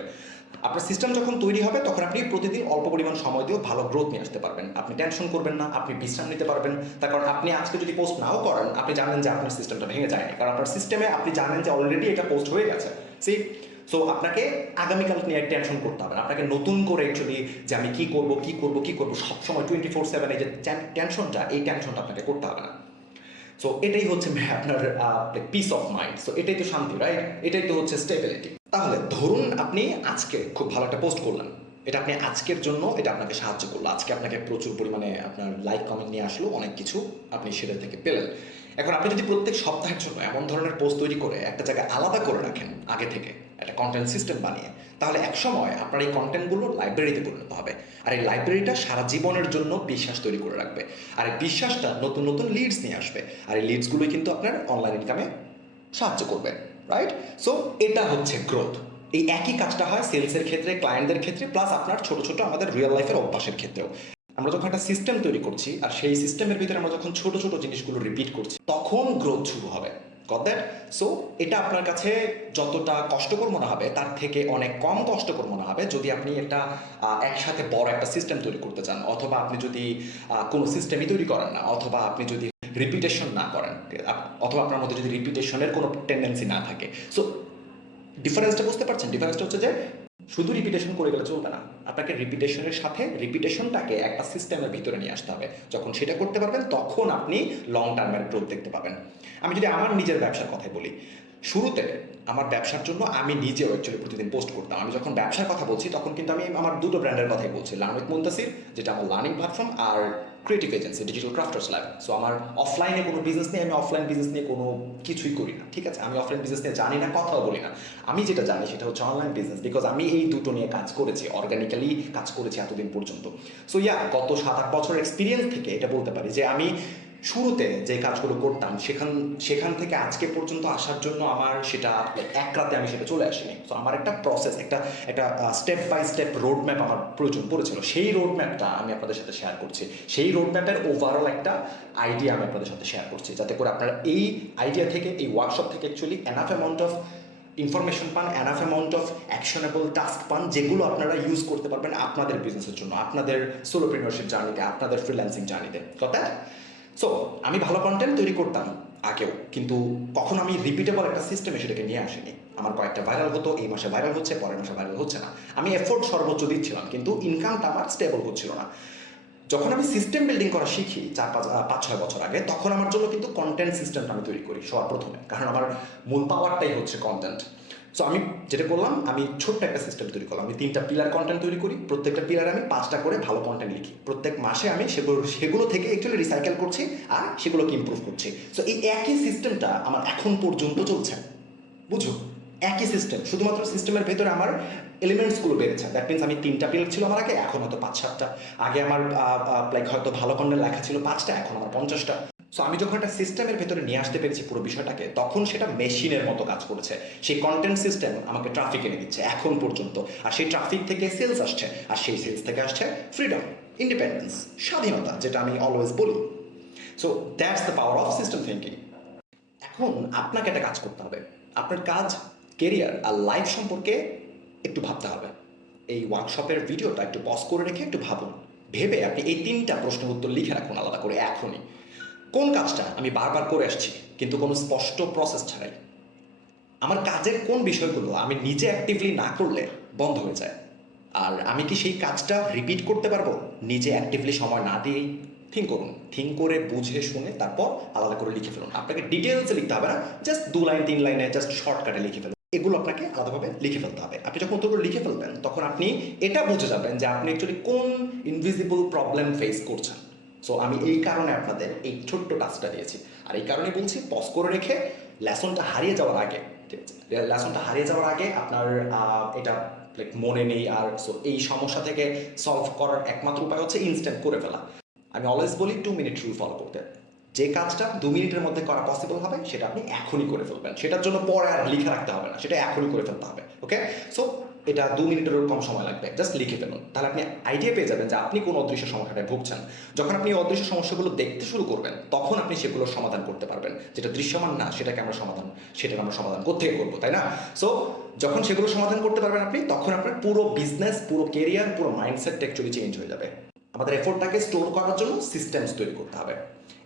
আপনার সিস্টেম যখন তৈরি হবে তখন আপনি প্রতিদিন অল্প পরিমাণ সময় দিয়েও ভালো গ্রোথ নিয়ে আসতে পারবেন। আপনি টেনশন করবেন না, আপনি বিশ্রাম নিতে পারবেন। তার কারণ আপনি আজকে যদি পোস্ট নাও করেন, আপনি জানেন যে আপনার সিস্টেমটা ভেঙে যায়নি, কারণ আপনার সিস্টেমে আপনি জানেন যে অলরেডি এটা পোস্ট হয়ে গেছে। সো আপনাকে আগামীকাল নিয়ে টেনশন করতে হবে না, আপনাকে নতুন করে অ্যাকচুয়ালি যে আমি কী করবো কী করবো কী করবো সবসময় 24/7 এই যে টেনশনটা, এই টেনশনটা আপনাকে করতে হবে না। সো এটাই হচ্ছে আপনার পিস অফ মাইন্ড। সো এটাই তো শান্তি, রাইট? এটাই তো হচ্ছে স্টেবিলিটি। তাহলে ধরুন আপনি আজকে খুব ভালো একটা পোস্ট করলেন, এটা আপনি আজকের জন্য, এটা আপনাকে সাহায্য করলো, আজকে আপনাকে প্রচুর পরিমাণে আপনার লাইক কমেন্ট নিয়ে আসলো, অনেক কিছু আপনি সেটা থেকে পেলেন। এখন আপনি যদি প্রত্যেক সপ্তাহের জন্য এমন ধরনের পোস্ট তৈরি করে একটা জায়গায় আলাদা করে রাখেন আগে থেকে, একটা কন্টেন্ট সিস্টেম বানিয়ে, তাহলে এক সময় আপনার এই কন্টেন্টগুলো লাইব্রেরিতে পরিণত হবে, আর এই লাইব্রেরিটা সারা জীবনের জন্য বিশ্বাস তৈরি করে রাখবে, আর এই বিশ্বাসটা নতুন নতুন লিডস নিয়ে আসবে, আর এই লিডসগুলোই কিন্তু আপনার অনলাইন ইনকামে সাহায্য করবে, রাইট? সো এটা হচ্ছে গ্রোথ। এই একই কাজটা হয় সেলসের ক্ষেত্রে, ক্লায়েন্টদের ক্ষেত্রে, প্লাস আপনার ছোট ছোট আমাদের রিয়েল লাইফের অভ্যাসের ক্ষেত্রেও। আমরা যখন একটা সিস্টেম তৈরি করছি আর সেই সিস্টেমের ভিতরে আমরা যখন ছোট ছোট জিনিসগুলো রিপিট করছি, তখন গ্রোথ শুরু হবে। Goat that? সো এটা আপনার কাছে যতটা কষ্টকর মনে হবে তার থেকে অনেক কম কষ্টকর মনে হবে যদি আপনি একটা একসাথে বড় একটা সিস্টেম তৈরি করতে চান, অথবা আপনি যদি কোনো সিস্টেমই তৈরি করেন না, অথবা আপনি যদি রিপিটেশন না করেন, অথবা আপনার মধ্যে যদি রিপিটেশনের কোনো টেন্ডেন্সি না থাকে। সো ডিফারেন্সটা বুঝতে পারছেন? ডিফারেন্সটা হচ্ছে যে শুধু রিপিটেশন করে গেলে চলবে না, আপনাকে রিপিটেশনের সাথে রিপিটেশনটাকে একটা সিস্টেমের ভিতরে নিয়ে আসতে হবে। যখন সেটা করতে পারবেন তখন আপনি লং টার্মের গ্রোথ দেখতে পাবেন। আমি যদি আমার নিজের ব্যবসার কথাই বলি, শুরুতে আমার ব্যবসার জন্য আমি নিজেও অ্যাকচুয়ালি প্রতিদিন পোস্ট করতাম। আমি যখন ব্যবসার কথা বলছি তখন কিন্তু আমি আমার দুটো ব্র্যান্ডের কথাই বলছি, লার্ন উইথ মুনতাসির যেটা আমার লার্নিং প্ল্যাটফর্ম, আর creative agency digital crafters lab. So আমার অফলাইনে কোনো বিজনেস নেই, আমি অফলাইন বিজনেস নিয়ে কোনো কিছুই করি না, ঠিক আছে? আমি অফলাইন বিজনেস নিয়ে জানি না, কথাও বলি না। আমি যেটা জানি সেটা হচ্ছে অনলাইন বিজনেস, বিকজ আমি এই দুটো নিয়ে কাজ করেছি, অর্গানিক্যালি কাজ করেছি এতদিন পর্যন্ত। সো গত 7-8 বছরের এক্সপিরিয়েন্স থেকে এটা বলতে পারি যে আমি শুরুতে যে কাজগুলো করতাম সেখান থেকে আজকে পর্যন্ত আসার জন্য আমার সেটা এক রাতে আমি সেটা চলে আসিনি। তো আমার একটা প্রসেস, একটা step by step road map আমার প্রয়োজন পড়েছিল। সেই রোড ম্যাপটা আমি আপনাদের সাথে শেয়ার করছি। সেই রোড ম্যাপের ওভারঅল একটা আইডিয়া আমি আপনাদের সাথে শেয়ার করছি, যাতে করে আপনারা এই আইডিয়া থেকে, এই ওয়ার্কশপ থেকে actually enough amount of information পান, enough amount of actionable task পান, যেগুলো আপনারা ইউজ করতে পারবেন আপনাদের বিজনেসের জন্য, আপনাদের সোলোপ্রেনিয়রশিপ জার্নিতে, আপনাদের ফ্রিল্যান্সিং জার্নিতে। কথা? সো আমি ভালো কন্টেন্ট তৈরি করতাম আগেও, কিন্তু কখনো আমি রিপিটেবল একটা সিস্টেমে সেটাকে নিয়ে আসিনি। আমার কয়েকটা ভাইরাল হতো, এই মাসে ভাইরাল হচ্ছে, পরের মাসে ভাইরাল হচ্ছে না। আমি এফোর্ট সর্বোচ্চ দিচ্ছিলাম, কিন্তু ইনকামটা আমার স্টেবল হচ্ছিল না। যখন আমি সিস্টেম বিল্ডিং করা শিখি 4-5-6 বছর আগে, তখন আমার জন্য কিন্তু কন্টেন্ট সিস্টেমটা আমি তৈরি করি সবার প্রথমে, কারণ আমার মূল পাওয়ারটাই হচ্ছে কন্টেন্ট। সো আমি যেটা করলাম, আমি ছোট্ট একটা সিস্টেম তৈরি করলাম। আমি 3টা পিলার কন্টেন্ট তৈরি করি, প্রত্যেকটা পিলারে আমি 5টা করে ভালো কন্টেন্ট লিখি। প্রত্যেক মাসে আমি সেগুলো থেকে অ্যাকচুয়ালি রিসাইকেল করছি আর সেগুলোকে ইমপ্রুভ করছি। সো এই একই সিস্টেমটা আমার এখন পর্যন্ত চলছে, বুঝো? একই সিস্টেম, শুধুমাত্র সিস্টেমের ভেতরে আমার এলিমেন্টসগুলো বেড়েছে। দ্যাট মিনস আমি 3টা পিলার ছিল আমার আগে, এখন হয়তো 5-7টা। আগে আমার লাইক হয়তো ভালো কন্টেন্ট লেখা ছিল 5টা, এখন আমার 50টা। সো আমি যখন একটা সিস্টেমের ভেতরে নিয়ে আসতে পেরেছি পুরো বিষয়টাকে, তখন সেটা মেশিনের মতো কাজ করেছে। সেই কন্টেন্ট সিস্টেম আমাকে ট্রাফিক এনে দিচ্ছে এখন পর্যন্ত, আর সেই ট্রাফিক থেকে সেলস আসছে, আর সেই সেলস থেকে আসছে ফ্রিডম, ইন্ডিপেন্ডেন্স, স্বাধীনতা, যেটা আমি অলওয়েজ বলি। So that's the power of system thinking. এখন আপনাকে একটা কাজ করতে হবে, আপনার কাজ, কেরিয়ার আর লাইফ সম্পর্কে একটু ভাবতে হবে। এই ওয়ার্কশপের ভিডিওটা একটু পজ করে রেখে একটু ভাবুন। ভেবে আপনি এই 3টা প্রশ্নের উত্তর লিখে রাখুন আলাদা করে এখনই। কোন কাজটা আমি বারবার করে আসছি কিন্তু কোনো স্পষ্ট প্রসেস ছাড়াই? আমার কাজের কোন বিষয়গুলো আমি নিজে অ্যাক্টিভলি না করলে বন্ধ হয়ে যায়? আর আমি কি সেই কাজটা রিপিট করতে পারবো নিজে অ্যাক্টিভলি সময় না দিয়েই? থিঙ্ক করুন, থিঙ্ক করে বুঝে শুনে তারপর আলাদা করে লিখে ফেলুন। আপনাকে ডিটেলসে লিখতে হবে না, জাস্ট 2 লাইন 3 লাইনে জাস্ট শর্টকাটে লিখে ফেলুন। এগুলো আপনাকে আলাদাভাবে লিখে ফেলতে হবে। আপনি যখন উত্তরগুলো লিখে ফেলবেন তখন আপনি এটা বুঝে যাবেন যে আপনি অ্যাকচুয়ালি কোন ইনভিজিবল প্রবলেম ফেস করছেন। সো আমি এই কারণে আপনাদের এই ছোট্ট টাস্কটা দিয়েছি, আর এই কারণে বলছি পজ করে রেখে লেসনটা হারিয়ে যাওয়ার আগে, ঠিক আছে? লেসনটা হারিয়ে যাওয়ার আগে আপনার এটা লাইক মনে নেই, আর সো এই সমস্যা থেকে সলভ করার একমাত্র উপায় হচ্ছে ইনস্ট্যান্ট করে ফেলা। আমি অলওয়েজ বলি 2 মিনিট রুল ফলো করতে। যে কাজটা 2 মিনিটের মধ্যে করা পসিবল হবে সেটা আপনি এখনই করে ফেলবেন, সেটার জন্য পরে আর লিখে রাখতে হবে না, সেটা এখনই করে ফেলতে হবে। ওকে? সো এটা 2 মিনিটেরও কম সময় লাগবে, জাস্ট লিখে ফেলুন। তাহলে আপনি আইডিয়া পেয়ে যাবেন যে আপনি কোন অদৃশ্য সমস্যাটায় ভুগছেন। যখন আপনি অদৃশ্য সমস্যাগুলো দেখতে শুরু করবেন তখন আপনি সেগুলোর সমাধান করতে পারবেন। যেটা দৃশ্যমান না সেটার আমরা সমাধান কোত্থেকে করবো, তাই না? সো যখন সেগুলো সমাধান করতে পারবেন আপনি, তখন আপনার পুরো বিজনেস, পুরো কেরিয়ার, পুরো মাইন্ডসেট অ্যাকচুয়ালি চেঞ্জ হয়ে যাবে। আমাদের এফোর্টটাকে স্টোর করার জন্য সিস্টেমস তৈরি করতে হবে।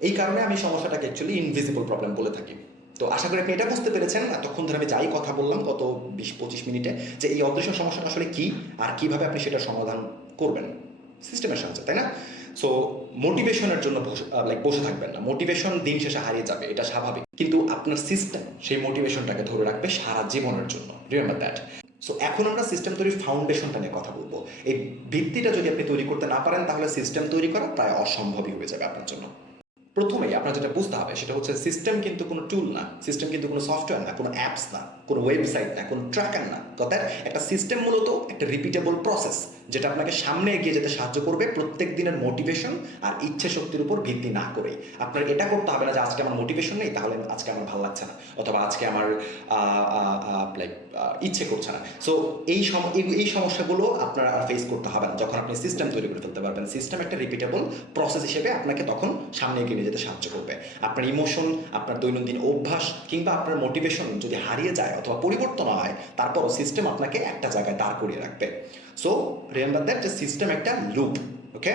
এই কারণে আমি সমস্যাটাকে অ্যাকচুয়ালি ইনভিজিবল প্রবলেম বলে থাকি। তো আশা করি আপনি এটা বুঝতে পেরেছেন এতক্ষণ ধরে আমি যাই কথা বললাম গত 20-25 মিনিটে, যে এই অদৃশ্য সমস্যাটা আসলে কি আর কিভাবে আপনি সেটা সমাধান করবেন সিস্টেমের সাহায্যে, তাই না? সো মোটিভেশনের জন্য বসে থাকবেন না। মোটিভেশন দিন শেষে হারিয়ে যাবে, এটা স্বাভাবিক, কিন্তু আপনার সিস্টেম সেই মোটিভেশনটাকে ধরে রাখবে সারা জীবনের জন্য। Remember that. সো এখন আমরা সিস্টেম তৈরির ফাউন্ডেশনটা নিয়ে কথা বলবো। এই ভিত্তিটা যদি আপনি তৈরি করতে না পারেন তাহলে সিস্টেম তৈরি করা প্রায় অসম্ভবই হয়ে যাবে আপনার জন্য। প্রথমেই আপনার যেটা বুঝতে হবে সেটা হচ্ছে সিস্টেম কিন্তু কোনো টুল না, সিস্টেম কিন্তু কোনো সফটওয়্যার না, কোনো অ্যাপস না, কোনো ওয়েবসাইট না, কোনো ট্র্যাকার না। অর্থাৎ একটা সিস্টেম মূলত একটা রিপিটেবল প্রসেস, যেটা আপনাকে সামনে এগিয়ে যেতে সাহায্য করবে প্রত্যেক দিনের মোটিভেশন আর ইচ্ছে শক্তির উপর ভিত্তি না করেই। আপনার এটা করতে হবে না যে আজকে আমার মোটিভেশন নেই তাহলে আজকে আমার ভালো লাগছে না, অথবা আজকে আমার ইচ্ছে করছে না। সো এই সমস্যাগুলো আপনার আর ফেস করতে হবে না যখন আপনি সিস্টেম তৈরি করে ফেলতে পারবেন। সিস্টেম একটা রিপিটেবল প্রসেস হিসেবে আপনাকে তখন সামনে এগিয়ে নিয়ে যেতে সাহায্য করবে। আপনার ইমোশন, আপনার দৈনন্দিন অভ্যাস কিংবা আপনার মোটিভেশন যদি হারিয়ে যায় অথবা পরিবর্তন হয়, তারপরও সিস্টেম আপনাকে একটা জায়গায় দাঁড় করিয়ে রাখবে। সো রিমেম্বার দ্যাট যে সিস্টেম একটা লুপ। ওকে,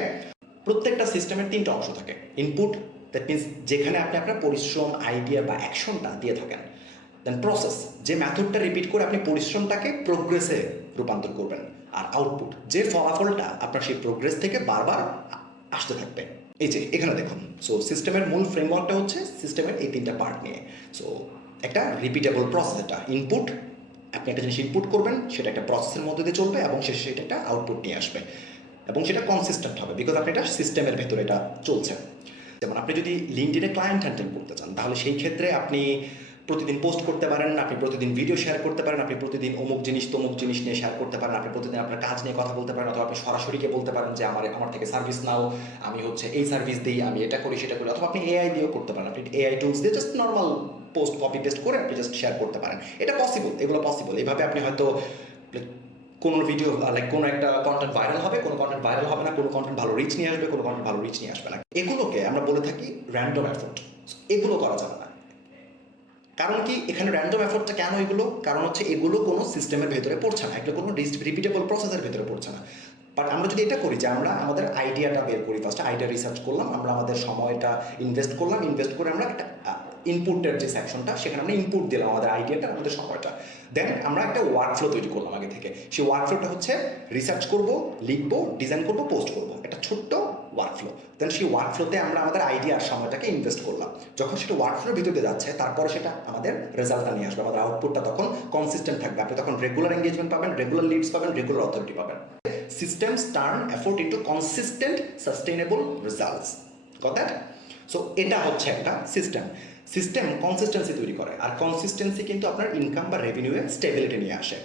প্রত্যেকটা সিস্টেমের 3টা অংশ থাকে। ইনপুট, দ্যাট মিনস যেখানে আপনি আপনার পরিশ্রম, আইডিয়া বা অ্যাকশনটা দিয়ে থাকেন। দেন প্রসেস, যে মেথডটা রিপিট করে আপনি পরিশ্রমটাকে প্রোগ্রেসে রূপান্তর করবেন। আর আউটপুট, যে ফলাফলটা আপনার সেই প্রোগ্রেস থেকে বারবার আসতে থাকবে। এই যে এখানে দেখুন, সো সিস্টেমের মূল ফ্রেমওয়ার্কটা হচ্ছে সিস্টেমের এই 3টা পার্ট নিয়ে। সো একটা রিপিটেবল প্রসেস, এটা ইনপুট, আপনি একটা জিনিস ইনপুট করবেন, সেটা একটা প্রসেসের মধ্যে দিয়ে চলবে এবং শেষে সেটা একটা আউটপুট নিয়ে আসবে এবং সেটা কনসিস্টেন্ট হবে, বিকজ আপনি এটা সিস্টেমের ভেতরে এটা চলছে। যেমন আপনি যদি লিঙ্কডইনে ক্লায়েন্ট হ্যান্ডেল করতে চান, তাহলে সেই ক্ষেত্রে আপনি প্রতিদিন পোস্ট করতে পারেন, আপনি প্রতিদিন ভিডিও শেয়ার করতে পারেন, আপনি প্রতিদিন অমুক জিনিস তমুক জিনিস নিয়ে শেয়ার করতে পারেন, আপনি প্রতিদিন আপনার কাজ নিয়ে কথা বলতে পারেন, অথবা আপনি সরাসরিকে বলতে পারেন যে আমার থেকে সার্ভিস নাও, আমি হচ্ছে এই সার্ভিস দিই, আমি এটা করি সেটা করি, অথবা আপনি এআই দিয়েও করতে পারেন। আপনি এআই টুলস দিয়ে just normal post copy paste করে আপনি জাস্ট শেয়ার করতে পারেন। এটা পসিবল, এগুলো পসিবল। এইভাবে আপনি হয়তো কোনো ভিডিও কোনো একটা কন্টেন্ট ভাইরাল হবে, কোনো কন্টেন্ট ভাইরাল হবে না, কোনো কন্টেন্ট ভালো রিচ নিয়ে আসবে, কোনো কন্টেন্ট ভালো রিচ নিয়ে আসবে না। এগুলোকে আমরা বলে থাকি র্যান্ডম এফোর্ট। এগুলো করা যাবে না। কারণ কি, এখানে র্যান্ডম এফোর্টটা কেন এগুলো? কারণ হচ্ছে এগুলো কোনো সিস্টেমের ভেতরে পড়ছে না, এগুলো কোনো রিপিটেবল প্রসেসের ভেতরে পড়ছে না। বাট আমরা যদি এটা করি যে আমরা আমাদের আইডিয়াটা বের করি, ফার্স্ট আইডিয়া রিসার্চ করলাম, আমরা আমাদের সময়টা ইনভেস্ট করলাম, ইনভেস্ট করে আমরা একটা ইনপুটের যে সেকশনটা, সেখানে আমরা ইনপুট দিলাম আমাদের আইডিয়াটা, আমাদের সময়টা। দেন আমরা একটা ওয়ার্কফ্লো তৈরি করলাম আগে থেকে। সেই ওয়ার্কফ্লোটা হচ্ছে রিসার্চ করব, লিখবো, ডিজাইন করব, পোস্ট করব, একটা ছোট্ট ওয়ার্কফ্লো। দেন সেই ওয়ার্কফ্লোতে আমরা আমাদের আইডিয়া আর সময়টাকে ইনভেস্ট করলাম। যখন সেটা ওয়ার্কফ্লোর ভিতরে যাচ্ছে, তারপরে সেটা আমাদের রেজাল্টটা নিয়ে আসবে, আমাদের আউটপুটটা তখন কনসিস্টেন্ট থাকবে। আপনি তখন রেগুলার এঙ্গেজমেন্ট পাবেন, রেগুলার লিডস পাবেন, রেগুলার অথরিটি পাবেন। Systems turn effort into consistent, sustainable results. Got that? So এটা হচ্ছে একটা সিস্টেম। সিস্টেম কনসিস্টেন্সি তৈরি করে, আর কনসিস্টেন্সি কিন্তু আপনার ইনকাম বা রেভিনিউয়ে স্টেবিলিটি নিয়ে আসে।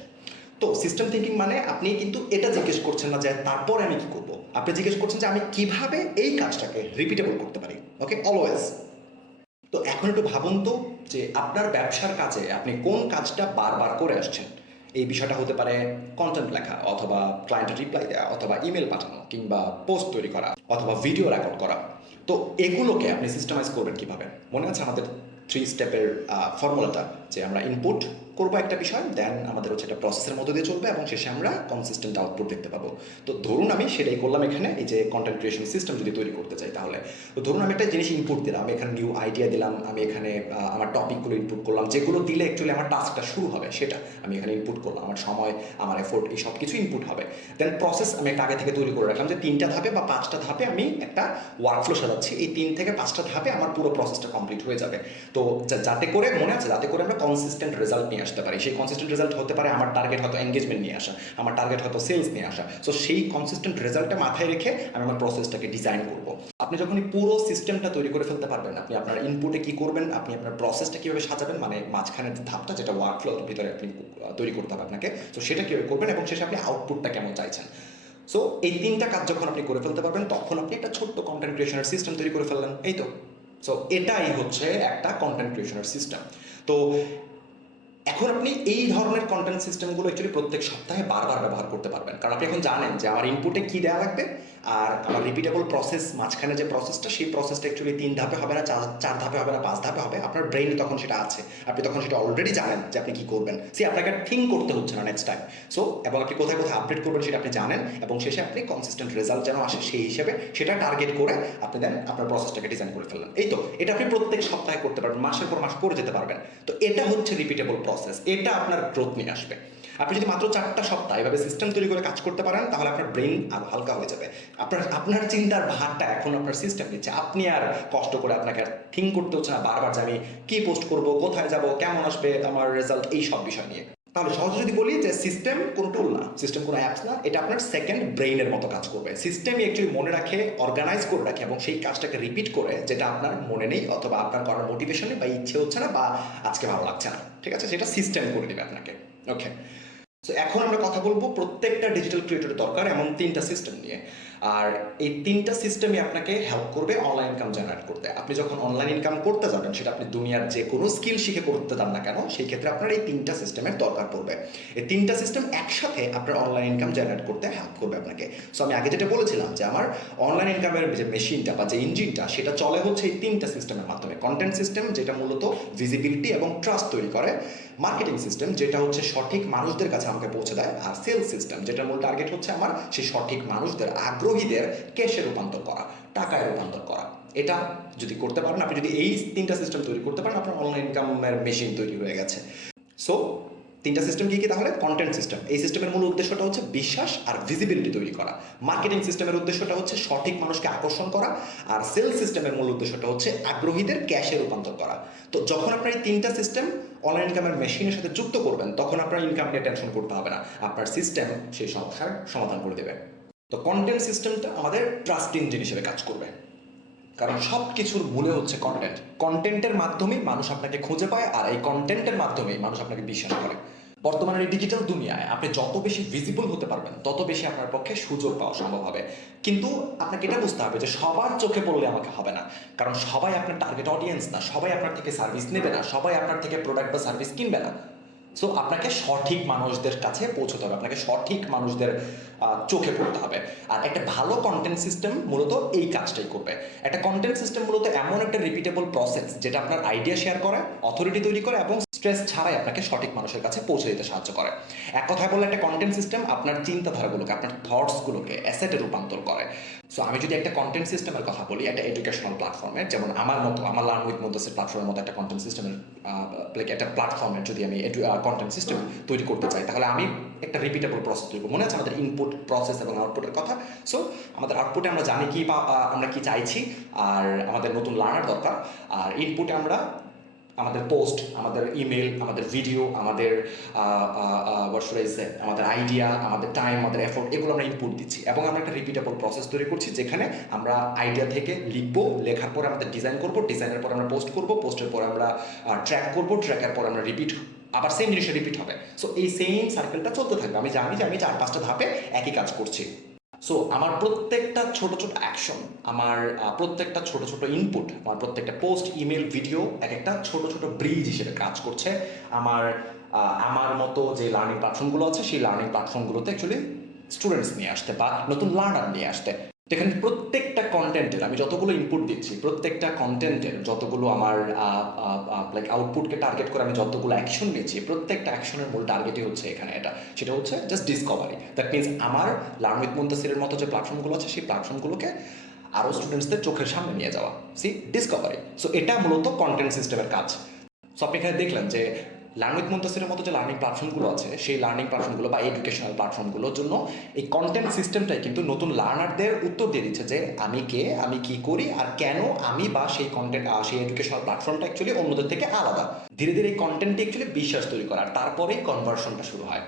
তো সিস্টেম থিঙ্কিং মানে আপনি কিন্তু এটা জিজ্ঞেস করছেন না যে তারপরে আমি কি করবো, আপনি জিজ্ঞেস করছেন যে আমি কিভাবে এই কাজটাকে রিপিটেবল করতে পারি। ওকে, অলওয়েজ। তো এখন একটু ভাবুন তো যে আপনার ব্যবসার কাজে আপনি কোন কাজটা বারবার করে আসছেন। এই বিষয়টা হতে পারে কন্টেন্ট লেখা, অথবা ক্লায়েন্টের রিপ্লাই দেওয়া, অথবা ইমেল পাঠানো, কিংবা পোস্ট তৈরি করা, অথবা ভিডিও রেকর্ড করা। তো এগুলোকে আপনি সিস্টেমাইজ করবেন কীভাবে? মনে আছে আমাদের 3 স্টেপের ফর্মুলাটা, যে আমরা ইনপুট করবো একটা বিষয়, দেন আমাদের হচ্ছে একটা প্রসেসের মধ্যে দিয়ে চলবে এবং শেষে আমরা কনসিস্টেন্ট আউটপুট দেখতে পাবো। তো ধরুন আমি সেটাই করলাম এখানে, এই যে কন্টেন্ট ক্রিয়েশন সিস্টেম যদি তৈরি করতে চাই, তাহলে তো ধরুন আমি একটা জিনিস ইনপুট দিলাম, আমি এখানে নিউ আইডিয়া দিলাম, আমি এখানে আমার টপিকগুলো ইনপুট করলাম, যেগুলো দিলে অ্যাকচুয়ালি আমার টাস্কটা শুরু হবে সেটা আমি এখানে ইনপুট করলাম, আমার সময়, আমার এফোর্ট, এই সব কিছু ইনপুট হবে। দেন প্রসেস আমি একটা আগে থেকে তৈরি করে রাখলাম যে 3টা ধাপে বা 5টা ধাপে আমি একটা ওয়ার্কফ্লো সাজাচ্ছি, এই 3 থেকে 5টা ধাপে আমার পুরো প্রসেসটা কমপ্লিট হয়ে যাবে। তো যাতে করে মনে আছে, যাতে করে আমরা কনসিস্টেন্ট রেজাল্ট নিয়ে আসতে পারি। সেই কনসিস্টেন্ট রেজাল্ট হতে পারে আমার টার্গেট হয়তো এঙ্গেজমেন্ট নিয়ে আসা, আমার টার্গেট হয়তো সেলস নিয়ে আসা। সো সেই কনসিস্টেন্ট রেজাল্টটা মাথায় রেখে আমি আমার প্রসেসটাকে ডিজাইন করব। আপনি যখন পুরো সিস্টেমটা তৈরি করে ফেলতে পারবেন, আপনি আপনার ইনপুটে কী করবেন, আপনি আপনার প্রসেসটা কীভাবে সাজাবেন, মানে মাঝখানের ধাপটা যেটা ওয়ার্কফ্লোর ভিতরে আপনি তৈরি করতে হবে আপনাকে, তো সেটা কীভাবে করবেন এবং শেষে আপনি আউটপুটটা কেমন চাইছেন। সো এই 3টা কাজ যখন আপনি করে ফেলতে পারবেন, তখন আপনি একটা ছোট্ট কন্টেন্ট ক্রিয়েশনের সিস্টেম তৈরি করে ফেললেন। এই তো। সো এটাই হচ্ছে একটা কন্টেন্ট ক্রিয়েশনের সিস্টেম। তো এখন আপনি এই ধরনের কন্টেন্ট সিস্টেমগুলো অ্যাকচুয়ালি প্রত্যেক সপ্তাহে বারবার ব্যবহার করতে পারবেন, কারণ আপনি এখন জানেন যে আমার ইনপুটে কী দেওয়া লাগবে, আর আমার রিপিটেবল প্রসেস, মাঝখানে যে প্রসেসটা, সেই প্রসেসটা অ্যাকচুয়ালি 3 ধাপে হবে না, 4 ধাপে হবে না, 5 ধাপে হবে। আপনার ব্রেইনে তখন সেটা আছে, আপনি তখন সেটা অলরেডি জানেন যে আপনি কী করবেন। আপনাকে থিঙ্ক করতে হচ্ছে না নেক্সট টাইম। সো এবং আপনি কোথায় কোথায় আপডেট করবেন সেটা আপনি জানেন, এবং শেষে আপনি কনসিস্টেন্ট রেজাল্ট যেন আসে সেই হিসেবে সেটা টার্গেট করে আপনি দেন আপনার প্রসেসটাকে ডিজাইন করে ফেললেন। এই তো, এটা আপনি প্রত্যেক সপ্তাহে করতে পারবেন, মাসের পর মাস করে যেতে পারবেন। তো এটা হচ্ছে রিপিটেবল প্রসেস, এটা আপনার গ্রোথ নিয়ে আসবে। আপনি যদি মাত্র 4টা সপ্তাহ এভাবে সিস্টেম তৈরি করে কাজ করতে পারেন, তাহলে আপনার ব্রেইন আর হালকা হয়ে যাবে। আপনার চিন্তার ভারটা এখন আপনার সিস্টেম নিচ্ছে। আপনি আর কষ্ট করে আপনাকে আর থিঙ্ক করতে হচ্ছে না বারবার যে আমি কী পোস্ট করব, কোথায় যাব, কেমন আসবে আমার রেজাল্ট, এই সব বিষয় নিয়ে। তাহলে সহজে যদি বলি যে সিস্টেম কোনো টুল না, সিস্টেম কোনো অ্যাপস না, এটা আপনার সেকেন্ড ব্রেইনের মতো কাজ করবে। সিস্টেমই অ্যাকচুয়ালি মনে রাখে, অর্গানাইজ করে রাখে এবং সেই কাজটাকে রিপিট করে, যেটা আপনার মনে নেই অথবা আপনার করার মোটিভেশন নেই বা ইচ্ছে হচ্ছে না বা আজকে ভালো লাগছে না, ঠিক আছে, সেটা সিস্টেম করে দেবে আপনাকে। ওকে, সো এখন আমরা কথা বলবো প্রত্যেকটা ডিজিটাল ক্রিয়েটরের দরকার এমন 3টা সিস্টেম নিয়ে। আর এই তিনটা সিস্টেমই আপনাকে হেল্প করবে অনলাইন ইনকাম জেনারেট করতে। আপনি যখন অনলাইন ইনকাম করতে যাবেন, সেটা আপনি দুনিয়ার যে কোনো স্কিল শিখে করতে যান না কেন, সেই ক্ষেত্রে আপনার এই তিনটা সিস্টেমের দরকার পড়বে। এই তিনটা সিস্টেম একসাথে আপনার অনলাইন ইনকাম জেনারেট করতে হেল্প করবে আপনাকে। সো আমি আগে যেটা বলেছিলাম যে আমার অনলাইন ইনকামের যে মেশিনটা বা যে ইঞ্জিনটা, সেটা চলে হচ্ছে এই তিনটা সিস্টেমের মাধ্যমে। কন্টেন্ট সিস্টেম, যেটা মূলত ভিজিবিলিটি এবং ট্রাস্ট তৈরি করে; মার্কেটিং সিস্টেম, যেটা হচ্ছে সঠিক মানুষদের কাছে আমাকে পৌঁছে দেয়; আর সেলস সিস্টেম, যেটার মূল টার্গেট হচ্ছে আমার সেই সঠিক মানুষদের, আগ্রহীদের ক্যাশে রূপান্তর করা, টাকায় রূপান্তর করা। এটা যদি করতে পারেন, আপনি যদি এই তিনটা সিস্টেম তৈরি করতে পারেন, আপনার অনলাইন ইনকামের মেশিন তৈরি হয়ে গেছে। সো তিনটা সিস্টেম কি কি তাহলে? কন্টেন্ট সিস্টেম, এই সিস্টেমের মূল উদ্দেশ্যটা হচ্ছে বিশ্বাস আর ভিজিবিলিটি তৈরি করা। মার্কেটিং সিস্টেমের উদ্দেশ্যটা হচ্ছে সঠিক মানুষকে আকর্ষণ করা। আর সেলস সিস্টেমের মূল উদ্দেশ্যটা হচ্ছে আগ্রহীদের ক্যাশে রূপান্তর করা। তো যখন আপনার এই তিনটা সিস্টেম অনলাইন ইনকামের মেশিনের সাথে যুক্ত করবেন, তখন আপনার ইনকাম নিয়ে টেনশন করতে হবে না, আপনার সিস্টেম সেই সমস্যার সমাধান করে দেবে। তো কন্টেন্ট সিস্টেমটা আমাদের ট্রাস্ট ইঞ্জিন হিসেবে কাজ করবে, কারণ সব কিছুর মূলে হচ্ছে কন্টেন্ট। কন্টেন্টের মাধ্যমেই মানুষ আপনাকে খুঁজে পায়, আর এই কন্টেন্টের মাধ্যমেই মানুষ আপনাকে বিশ্বাস করে। বর্তমানের এই ডিজিটাল দুনিয়ায় আপনি যত বেশি ভিজিবল হতে পারবেন, তত বেশি আপনার পক্ষে সুযোগ পাওয়া সম্ভব হবে। কিন্তু আপনাকে এটা বুঝতে হবে যে সবার চোখে পড়লে আমাকে হবে না, কারণ সবাই আপনার টার্গেট অডিয়েন্স না, সবাই আপনার থেকে সার্ভিস নেবে না, সবাই আপনার থেকে প্রোডাক্ট বা সার্ভিস কিনবে না। সো আপনাকে সঠিক মানুষদের কাছে পৌঁছতে হবে, আপনাকে সঠিক মানুষদের চোখে পড়তে হবে। আর একটা ভালো কন্টেন্ট সিস্টেম মূলত এই কাজটাই করবে। একটা কন্টেন্ট সিস্টেম মূলত এমন একটা রিপিটেবল প্রসেস, যেটা আপনার আইডিয়া শেয়ার করে, অথরিটি তৈরি করে এবং স্ট্রেস ছাড়াই আপনাকে সঠিক মানুষের কাছে পৌঁছে দিতে সাহায্য করে। এক কথায় বললে, একটা কন্টেন্ট সিস্টেম আপনার চিন্তাধারাগুলোকে, আপনার থটসগুলোকে অ্যাসেটে রূপান্তর করে। সো আমি যদি একটা কন্টেন্ট সিস্টেমের কথা বলি, একটা এডুকেশনাল প্ল্যাটফর্মের, যেমন আমার মতো, আমার লার্ন উইথ মুনতাসির প্ল্যাটফর্মের মতো একটা কন্টেন্ট সিস্টেমের একটা প্ল্যাটফর্মের যদি আমি কন্টেন্ট সিস্টেম তৈরি করতে চাই, তাহলে আমি একটা রিপিটেবল প্রসেস তৈরি করবো। মনে আছে আমাদের ইনপুট, প্রসেস এবং আউটপুটের কথা? সো আমাদের আউটপুটে আমরা জানি কি আমরা কি চাইছি, আর আমাদের নতুন লার্নার দরকার। আর ইনপুটে আমরা আমাদের পোস্ট, আমাদের ইমেল, আমাদের ভিডিও, আমাদের আমাদের আইডিয়া, আমাদের টাইম, আমাদের এফোর্ট, এগুলো আমরা ইনপুট দিচ্ছি এবং আমরা একটা রিপিটেবল প্রসেস তৈরি করছি, যেখানে আমরা আইডিয়া থেকে লিখবো, লেখার পর আমাদের ডিজাইন করবো, ডিজাইনের পর আমরা পোস্ট করবো, পোস্টের পর আমরা ট্র্যাক করবো, ট্র্যাকের পর আমরা রিপিট, আবার সেম জিনিসটা রিপিট হবে। সো এই সেম সার্কেলটা চলতে থাকবে। আমি জানি যে আমি 4-5টা ধাপে একই কাজ করছি। সো আমার প্রত্যেকটা ছোট ছোট অ্যাকশন, আমার প্রত্যেকটা ছোট ছোট ইনপুট, আমার প্রত্যেকটা পোস্ট, ইমেল, ভিডিও এক একটা ছোট ছোট ব্রিজ হিসেবে কাজ করছে আমার মতো যে লার্নিং প্ল্যাটফর্মগুলো আছে, সেই লার্নিং প্ল্যাটফর্মগুলোতে অ্যাকচুয়ালি স্টুডেন্টস নিয়ে আসতে বা নতুন লার্নার নিয়ে আসতে। এখানে প্রত্যেকটা কন্টেন্টের আমি যতগুলো ইনপুট দিচ্ছি, প্রত্যেকটা কন্টেন্টের যতগুলো আমার লাইক আউটপুটকে টার্গেট করে আমি যতগুলো অ্যাকশন নিচ্ছি, প্রত্যেকটা অ্যাকশনের মূল টার্গেটই হচ্ছে এখানে সেটা হচ্ছে জাস্ট ডিসকভারি। দ্যাট মিনস আমার লার্ন উইথ মুনতাসিরের মতো যে প্ল্যাটফর্মগুলো আছে, সেই প্ল্যাটফর্মগুলোকে আরও স্টুডেন্টসদের চোখের সামনে নিয়ে যাওয়া, ডিসকভারি। সো এটা মূলত কন্টেন্ট সিস্টেমের কাজ। সো আপনি এখানে দেখলেন যে লার্ন উইথ মুনতাসিরের মতো যে লার্নিং প্ল্যাটফর্মগুলো আছে, সেই লার্নিং প্ল্যাটফর্মগুলো বা এডুকেশনাল প্ল্যাটফর্মগুলোর জন্য এই কন্টেন্ট সিস্টেমটাই কিন্তু নতুন লার্নারদের উত্তর দিয়ে দিচ্ছে যে আমি কে, আমি কি করি, আর কেন আমি বা সেই কন্টেন্ট, সেই এডুকেশনাল প্ল্যাটফর্মটা অ্যাকচুয়ালি অন্যদের থেকে আলাদা। ধীরে ধীরে এই কন্টেন্টটি অ্যাকচুয়ালি বিশ্বাস তৈরি করা, আর তারপরেই কনভার্সনটা শুরু হয়।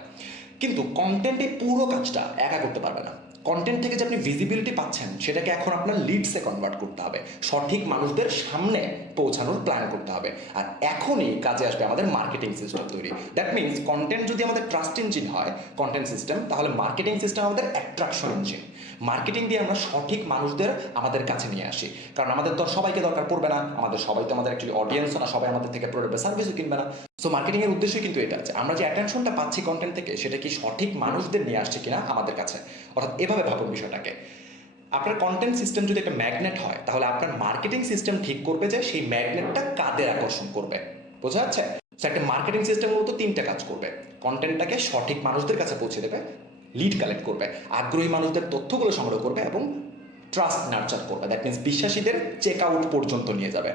কিন্তু কন্টেন্টে পুরো কাজটা একা করতে পারবে না। কন্টেন্ট থেকে যে আপনি ভিজিবিলিটি পাচ্ছেন, সেটাকে এখন আপনার লিডসে কনভার্ট করতে হবে, সঠিক মানুষদের সামনে পৌঁছানোর প্ল্যান করতে হবে। আর এখনই কাজে আসবে আমাদের মার্কেটিং সিস্টেম তৈরি। দ্যাট মিনস কন্টেন্ট যদি আমাদের ট্রাস্ট ইঞ্জিন হয়, কন্টেন্ট সিস্টেম, তাহলে মার্কেটিং সিস্টেম আমাদের অ্যাট্রাকশন ইঞ্জিন। মার্কেটিং দিয়ে আমরা সঠিক মানুষদের আমাদের কাছে নিয়ে আসি, কারণ আমাদের তো সবাইকে দরকার পড়বে না, আমাদের সবাই তো আমাদের অ্যাকচুয়ালি অডিয়েন্স না, সবাই আমাদের থেকে প্রোডাক্ট বা সার্ভিসও কিনবে না। সো মার্কেটিংয়ের উদ্দেশ্য কিন্তু এটা আছে, আমরা যে অ্যাটেনশনটা পাচ্ছি কন্টেন্ট থেকে, সেটা কি সঠিক মানুষদের নিয়ে আসছে কিনা আমাদের কাছে। অর্থাৎ এভাবে ভাবুন বিষয়টাকে, আপনার কন্টেন্ট সিস্টেম যদি একটা ম্যাগনেট হয়, তাহলে আপনার মার্কেটিং সিস্টেম ঠিক করবে যে সেই ম্যাগনেটটা কাদের আকর্ষণ করবে। বোঝা যাচ্ছে? সো একটা মার্কেটিং সিস্টেম মূলত 3টে কাজ করবে। কন্টেন্টটাকে সঠিক মানুষদের কাছে পৌঁছে দেবে, লিড কালেক্ট করবে, আগ্রহী মানুষদের তথ্যগুলো সংগ্রহ করবে এবং ট্রাস্ট নার্চার করবে। দ্যাট মিনস বিশ্বাসীদের চেক আউট পর্যন্ত নিয়ে যাবে।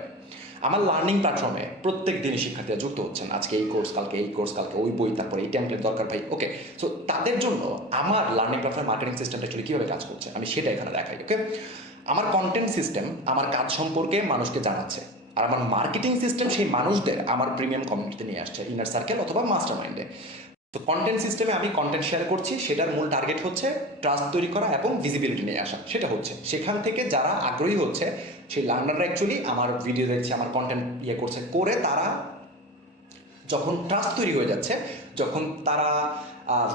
আমার লার্নিং প্ল্যাটফর্মে প্রত্যেক দিনই শিক্ষার্থীরা যুক্ত হচ্ছেন, আজকে এই কোর্স, কালকে এই কোর্স, কালকে ওই বই, তারপরে এই টেমপ্লেট দরকার ভাই। ওকে, সো তাদের জন্য আমার লার্নিং প্ল্যাটফর্ম মার্কেটিং সিস্টেমটা অ্যাকচুয়ালি কীভাবে কাজ করছে, আমি সেটা এখানে দেখাই। ওকে, আমার কন্টেন্ট সিস্টেম আমার কাজ সম্পর্কে মানুষকে জানাচ্ছে, আর আমার মার্কেটিং সিস্টেম সেই মানুষদের আমার প্রিমিয়াম কমিউনিটিতে নিয়ে আসছে, ইনার সার্কেল অথবা মাস্টার মাইন্ডে। তো কন্টেন্ট সিস্টেমে আমি কন্টেন্ট শেয়ার করছি, সেটার মূল টার্গেট হচ্ছে ট্রাস্ট তৈরি করা এবং ভিজিবিলিটি নিয়ে আসা। সেটা হচ্ছে সেখান থেকে যারা আগ্রহী হচ্ছে, সেই লার্নাররা অ্যাকচুয়ালি আমার ভিডিও দেখছে, আমার কন্টেন্ট করছে, করে তারা যখন ট্রাস্ট তৈরি হয়ে যাচ্ছে, যখন তারা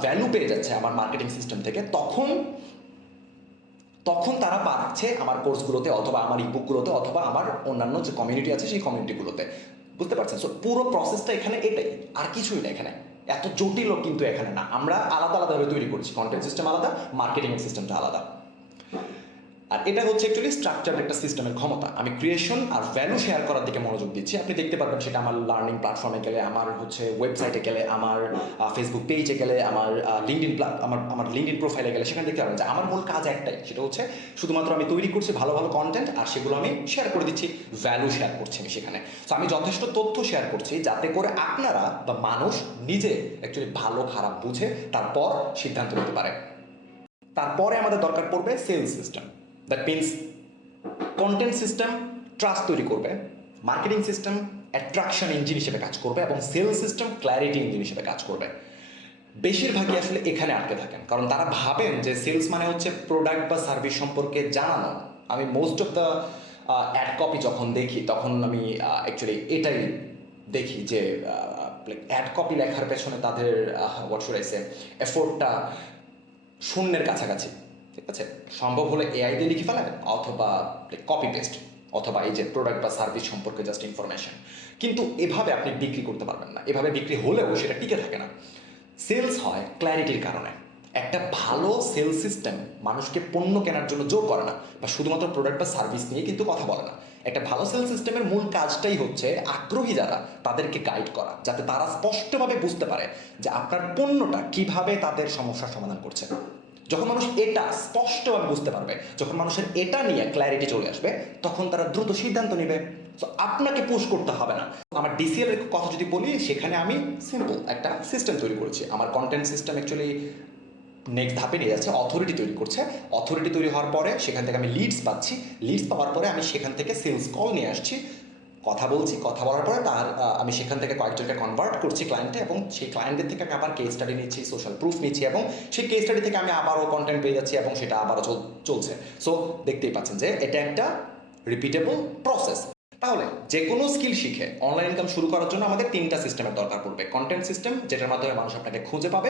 ভ্যালু পেয়ে যাচ্ছে আমার মার্কেটিং সিস্টেম থেকে, তখন তখন তারা পাচ্ছে আমার কোর্সগুলোতে অথবা আমার ইবুকগুলোতে অথবা আমার অন্যান্য যে কমিউনিটি আছে সেই কমিউনিটিগুলোতে। বুঝতে পারছেন? সো পুরো প্রসেসটা এখানে এটাই, আর কিছুই না এখানে। এত জটিলও কিন্তু এখানে না, আমরা আলাদা আলাদাভাবে তৈরি করছি, কন্টেন্ট সিস্টেম আলাদা, মার্কেটিং সিস্টেমটা আলাদা। আর এটা হচ্ছে অ্যাকচুয়ালি স্ট্রাকচার্ড একটা সিস্টেমের ক্ষমতা। আমি ক্রিয়েশন আর ভ্যালু শেয়ার করার দিকে মনোযোগ দিচ্ছি। আপনি দেখতে পারবেন সেটা আমার লার্নিং প্ল্যাটফর্মে গেলে, আমার হচ্ছে ওয়েবসাইটে গেলে, আমার ফেসবুক পেজে গেলে, আমার আমার লিঙ্কডিন প্রোফাইলে গেলে, সেখানে দেখতে পারবেন যে আমার মূল কাজ একটাই, সেটা হচ্ছে শুধুমাত্র আমি তৈরি করছি ভালো ভালো কন্টেন্ট আর সেগুলো আমি শেয়ার করে দিচ্ছি, ভ্যালু শেয়ার করছি আমি সেখানে। তো আমি যথেষ্ট তথ্য শেয়ার করছি যাতে করে আপনারা বা মানুষ নিজে অ্যাকচুয়ালি ভালো খারাপ বুঝে তারপর সিদ্ধান্ত নিতে পারে। তারপরে আমাদের দরকার পড়বে sales system. That means content system trust তৈরি করবে, মার্কেটিং সিস্টেম অ্যাট্রাকশন ইঞ্জিন হিসেবে কাজ করবে এবং সেলস সিস্টেম ক্ল্যারিটি ইঞ্জিন হিসেবে কাজ করবে। বেশিরভাগই আসলে এখানে আটকে থাকেন, কারণ তারা ভাবেন যে সেলস মানে হচ্ছে প্রোডাক্ট বা সার্ভিস সম্পর্কে জানানো। আমি most of the ad copy যখন দেখি তখন আমি অ্যাকচুয়ালি এটাই দেখি যে অ্যাড কপি লেখার পেছনে তাদের হোয়াট শুড আই সে এফোর্টটা শূন্যের কাছাকাছি। ঠিক আছে, সম্ভব হলে এআই দিয়ে লিখে ফেলেন অথবা কপি পেস্ট অথবা এই যে প্রোডাক্ট বা সার্ভিস সম্পর্কে জাস্ট ইনফরমেশন। কিন্তু এভাবে আপনি বিক্রি করতে পারবেন না, এভাবে বিক্রি হলেও সেটা টিকে থাকে না। সেলস হয় ক্ল্যারিটির কারণে। একটা ভালো সেলস সিস্টেম মানুষকে পণ্য কেনার জন্য জোর করে না বা শুধুমাত্র প্রোডাক্ট বা সার্ভিস নিয়ে কিন্তু কথা বলে না। একটা ভালো সেলস সিস্টেমের মূল কাজটাই হচ্ছে আগ্রহী যারা তাদেরকে গাইড করা, যাতে তারা স্পষ্টভাবে বুঝতে পারে যে আপনার পণ্যটা কিভাবে তাদের সমস্যার সমাধান করছে। যখন মানুষ এটা স্পষ্টভাবে বুঝতে পারবে, যখন মানুষের এটা নিয়ে ক্ল্যারিটি চলে আসবে, তখন তারা দ্রুত সিদ্ধান্ত নেবে। তো আপনাকে পুশ করতে হবে না। আমার ডিসিএল এর কথা যদি বলি, সেখানে আমি সিম্পল একটা সিস্টেম তৈরি করেছি। আমার কন্টেন্ট সিস্টেম অ্যাকচুয়ালি নেক্সট ধাপে নিয়ে যাচ্ছে, অথরিটি তৈরি করছে। অথরিটি তৈরি হওয়ার পরে সেখান থেকে আমি লিডস পাচ্ছি, লিডস পাওয়ার পরে আমি সেখান থেকে সেলস কল নিয়ে আসছি, কথা বলছি, কথা বলার পরে আমি সেখান থেকে কয়েকজনকে কনভার্ট করছি ক্লায়েন্টে, এবং সেই ক্লায়েন্টের থেকে আমি আবার কেস স্টাডি নিচ্ছি, সোশ্যাল প্রুফ নিচ্ছি, এবং সেই কেস স্টাডি থেকে আমি আবারও কন্টেন্ট পেয়ে যাচ্ছি এবং সেটা আবারও চলছে। সো দেখতেই পাচ্ছেন যে এটা একটা রিপিটেবল প্রসেস। তাহলে যে কোনো স্কিল শিখে অনলাইন ইনকাম শুরু করার জন্য আমাদের তিনটা সিস্টেমের দরকার পড়বে। কন্টেন্ট সিস্টেম, যেটার মাধ্যমে মানুষ আপনাকে খুঁজে পাবে;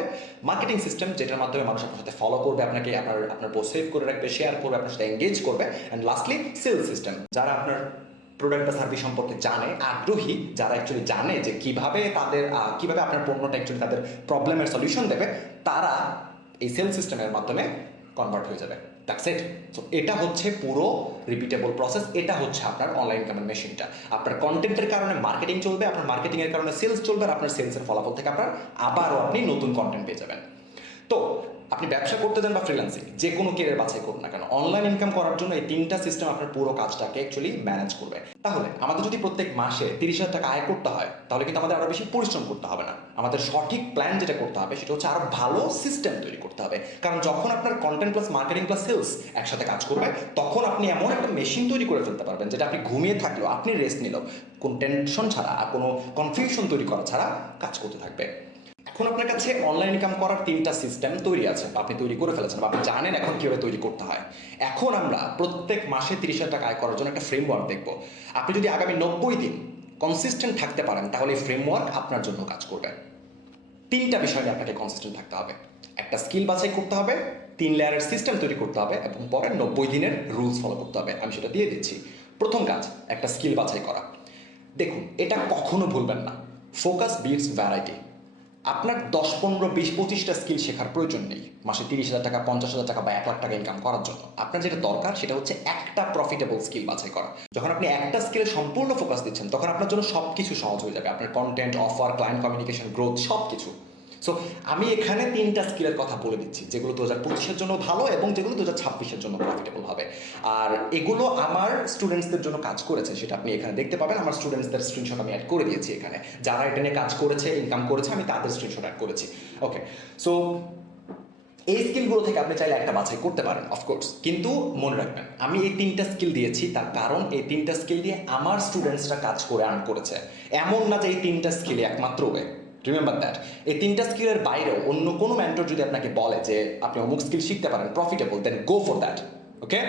মার্কেটিং সিস্টেম, যেটার মাধ্যমে মানুষ আপনার সাথে ফলো করবে, আপনাকে আপনার পোস্ট সেভ করে রাখবে, শেয়ার করবে, আপনার সাথে এঙ্গেজ করবে; অ্যান্ড লাস্টলি সেলস সিস্টেম, যারা আপনার প্রোডাক্ট বা সার্ভিস সম্পর্কে জানে, আগ্রহী, যারা অ্যাকচুয়ালি জানে যে কিভাবে আপনার পণ্যটা অ্যাকচুয়ালি তাদের প্রবলেমের সলিউশন দেবে, তারা এই সেলস সিস্টেমের মাধ্যমে কনভার্ট হয়ে যাবে। That's it. সো এটা হচ্ছে পুরো রিপিটেবল প্রসেস। এটা হচ্ছে আপনার অনলাইন ইনকামের মেশিনটা। আপনার কন্টেন্টের কারণে মার্কেটিং চলবে, আপনার মার্কেটিংয়ের কারণে সেলস চলবে, আর আপনার সেলসের ফলাফল থেকে আবারও আপনি নতুন কন্টেন্ট পেয়ে যাবেন। তো আপনি ব্যবসা করতে যান বা ফ্রিল্যান্সিং, যে কোনো কেরিয়ার বাছাই করুন না কেন, অনলাইন ইনকাম করার জন্য এই তিনটা সিস্টেম আপনার পুরো কাজটাকে অ্যাকচুয়ালি ম্যানেজ করবে। তাহলে আমাদের যদি প্রত্যেক মাসে 30,000 টাকা আয় করতে হয়, তাহলে কিন্তু আমাদের আরও বেশি পরিশ্রম করতে হবে না। আমাদের সঠিক প্ল্যান যেটা করতে হবে সেটা হচ্ছে আরও ভালো সিস্টেম তৈরি করতে হবে। কারণ যখন আপনার content plus marketing plus sales একসাথে কাজ করবে, তখন আপনি এমন একটা মেশিন তৈরি করে ফেলতে পারবেন যেটা আপনি ঘুমিয়ে থাকলেও, আপনি রেস্ট নিলেও, কোনো টেনশন ছাড়া আর কোনো কনফিউশন তৈরি করা ছাড়া কাজ করতে থাকবে। এখন আপনার কাছে অনলাইন ইনকাম করার তিনটা সিস্টেম তৈরি আছে, বা আপনি তৈরি করে ফেলেছেন, বা আপনি জানেন এখন কীভাবে তৈরি করতে হয়। এখন আমরা প্রত্যেক মাসে 30,000 টাকা আয় করার জন্য একটা ফ্রেমওয়ার্ক দেখব। আপনি যদি আগামী 90 দিন কনসিস্টেন্ট থাকতে পারেন, তাহলে এই ফ্রেমওয়ার্ক আপনার জন্য কাজ করবে। তিনটা বিষয় নিয়ে আপনাকে কনসিস্টেন্ট থাকতে হবে। একটা স্কিল বাছাই করতে হবে, 3 লেয়ারের সিস্টেম তৈরি করতে হবে, এবং পরে 90 দিনের রুলস ফলো করতে হবে। আমি সেটা দিয়ে দিচ্ছি। প্রথম কাজ, একটা স্কিল বাছাই করা। দেখুন, এটা কখনো ভুলবেন না, ফোকাস বিটস ভ্যারাইটি। আপনার 10, 15, 20, 25টা স্কিল শেখার প্রয়োজন নেই মাসে 30,000 টাকা, 50,000 টাকা বা 1 লাখ টাকা ইনকাম করার জন্য। আপনার যেটা দরকার সেটা হচ্ছে একটা প্রফিটেবল স্কিল বাছাই করা। যখন আপনি একটা স্কিলে সম্পূর্ণ ফোকাস দিচ্ছেন, তখন আপনার জন্য সব কিছু সহজ হয়ে যাবে। আপনার content, offer, client communication, growth, সব কিছু। সো আমি এখানে 3টা স্কিলের কথা বলে দিচ্ছি, যেগুলো 2025-এর জন্য ভালো এবং যেগুলো 2026-এর জন্য প্রফিটেবল হবে। আর এগুলো আমার স্টুডেন্টসদের জন্য কাজ করেছে, সেটা আপনি এখানে দেখতে পাবেন। আমার স্টুডেন্টসদের স্ক্রিনশট আমি অ্যাড করে দিয়েছি এখানে। যারা এটা নিয়ে কাজ করেছে, ইনকাম করেছে, আমি তাদের স্ক্রিনশট অ্যাড করেছি। ওকে, সো এই স্কিলগুলো থেকে আপনি চাইলে একটা বাছাই করতে পারেন, অফকোর্স। কিন্তু মনে রাখবেন, আমি এই 3টা স্কিল দিয়েছি, তার কারণ এই 3টা স্কিল দিয়ে আমার স্টুডেন্টসরা কাজ করে আর্ন করেছে। এমন না যে এই 3টা স্কিলই একমাত্র ওয়ে। Remember that. এই 3টা স্কিলের বাইরেও অন্য কোনো মেন্টর যদি আপনাকে বলে যে আপনি অমুক স্কিল শিখতে পারেন profitable, then go for that. Okay,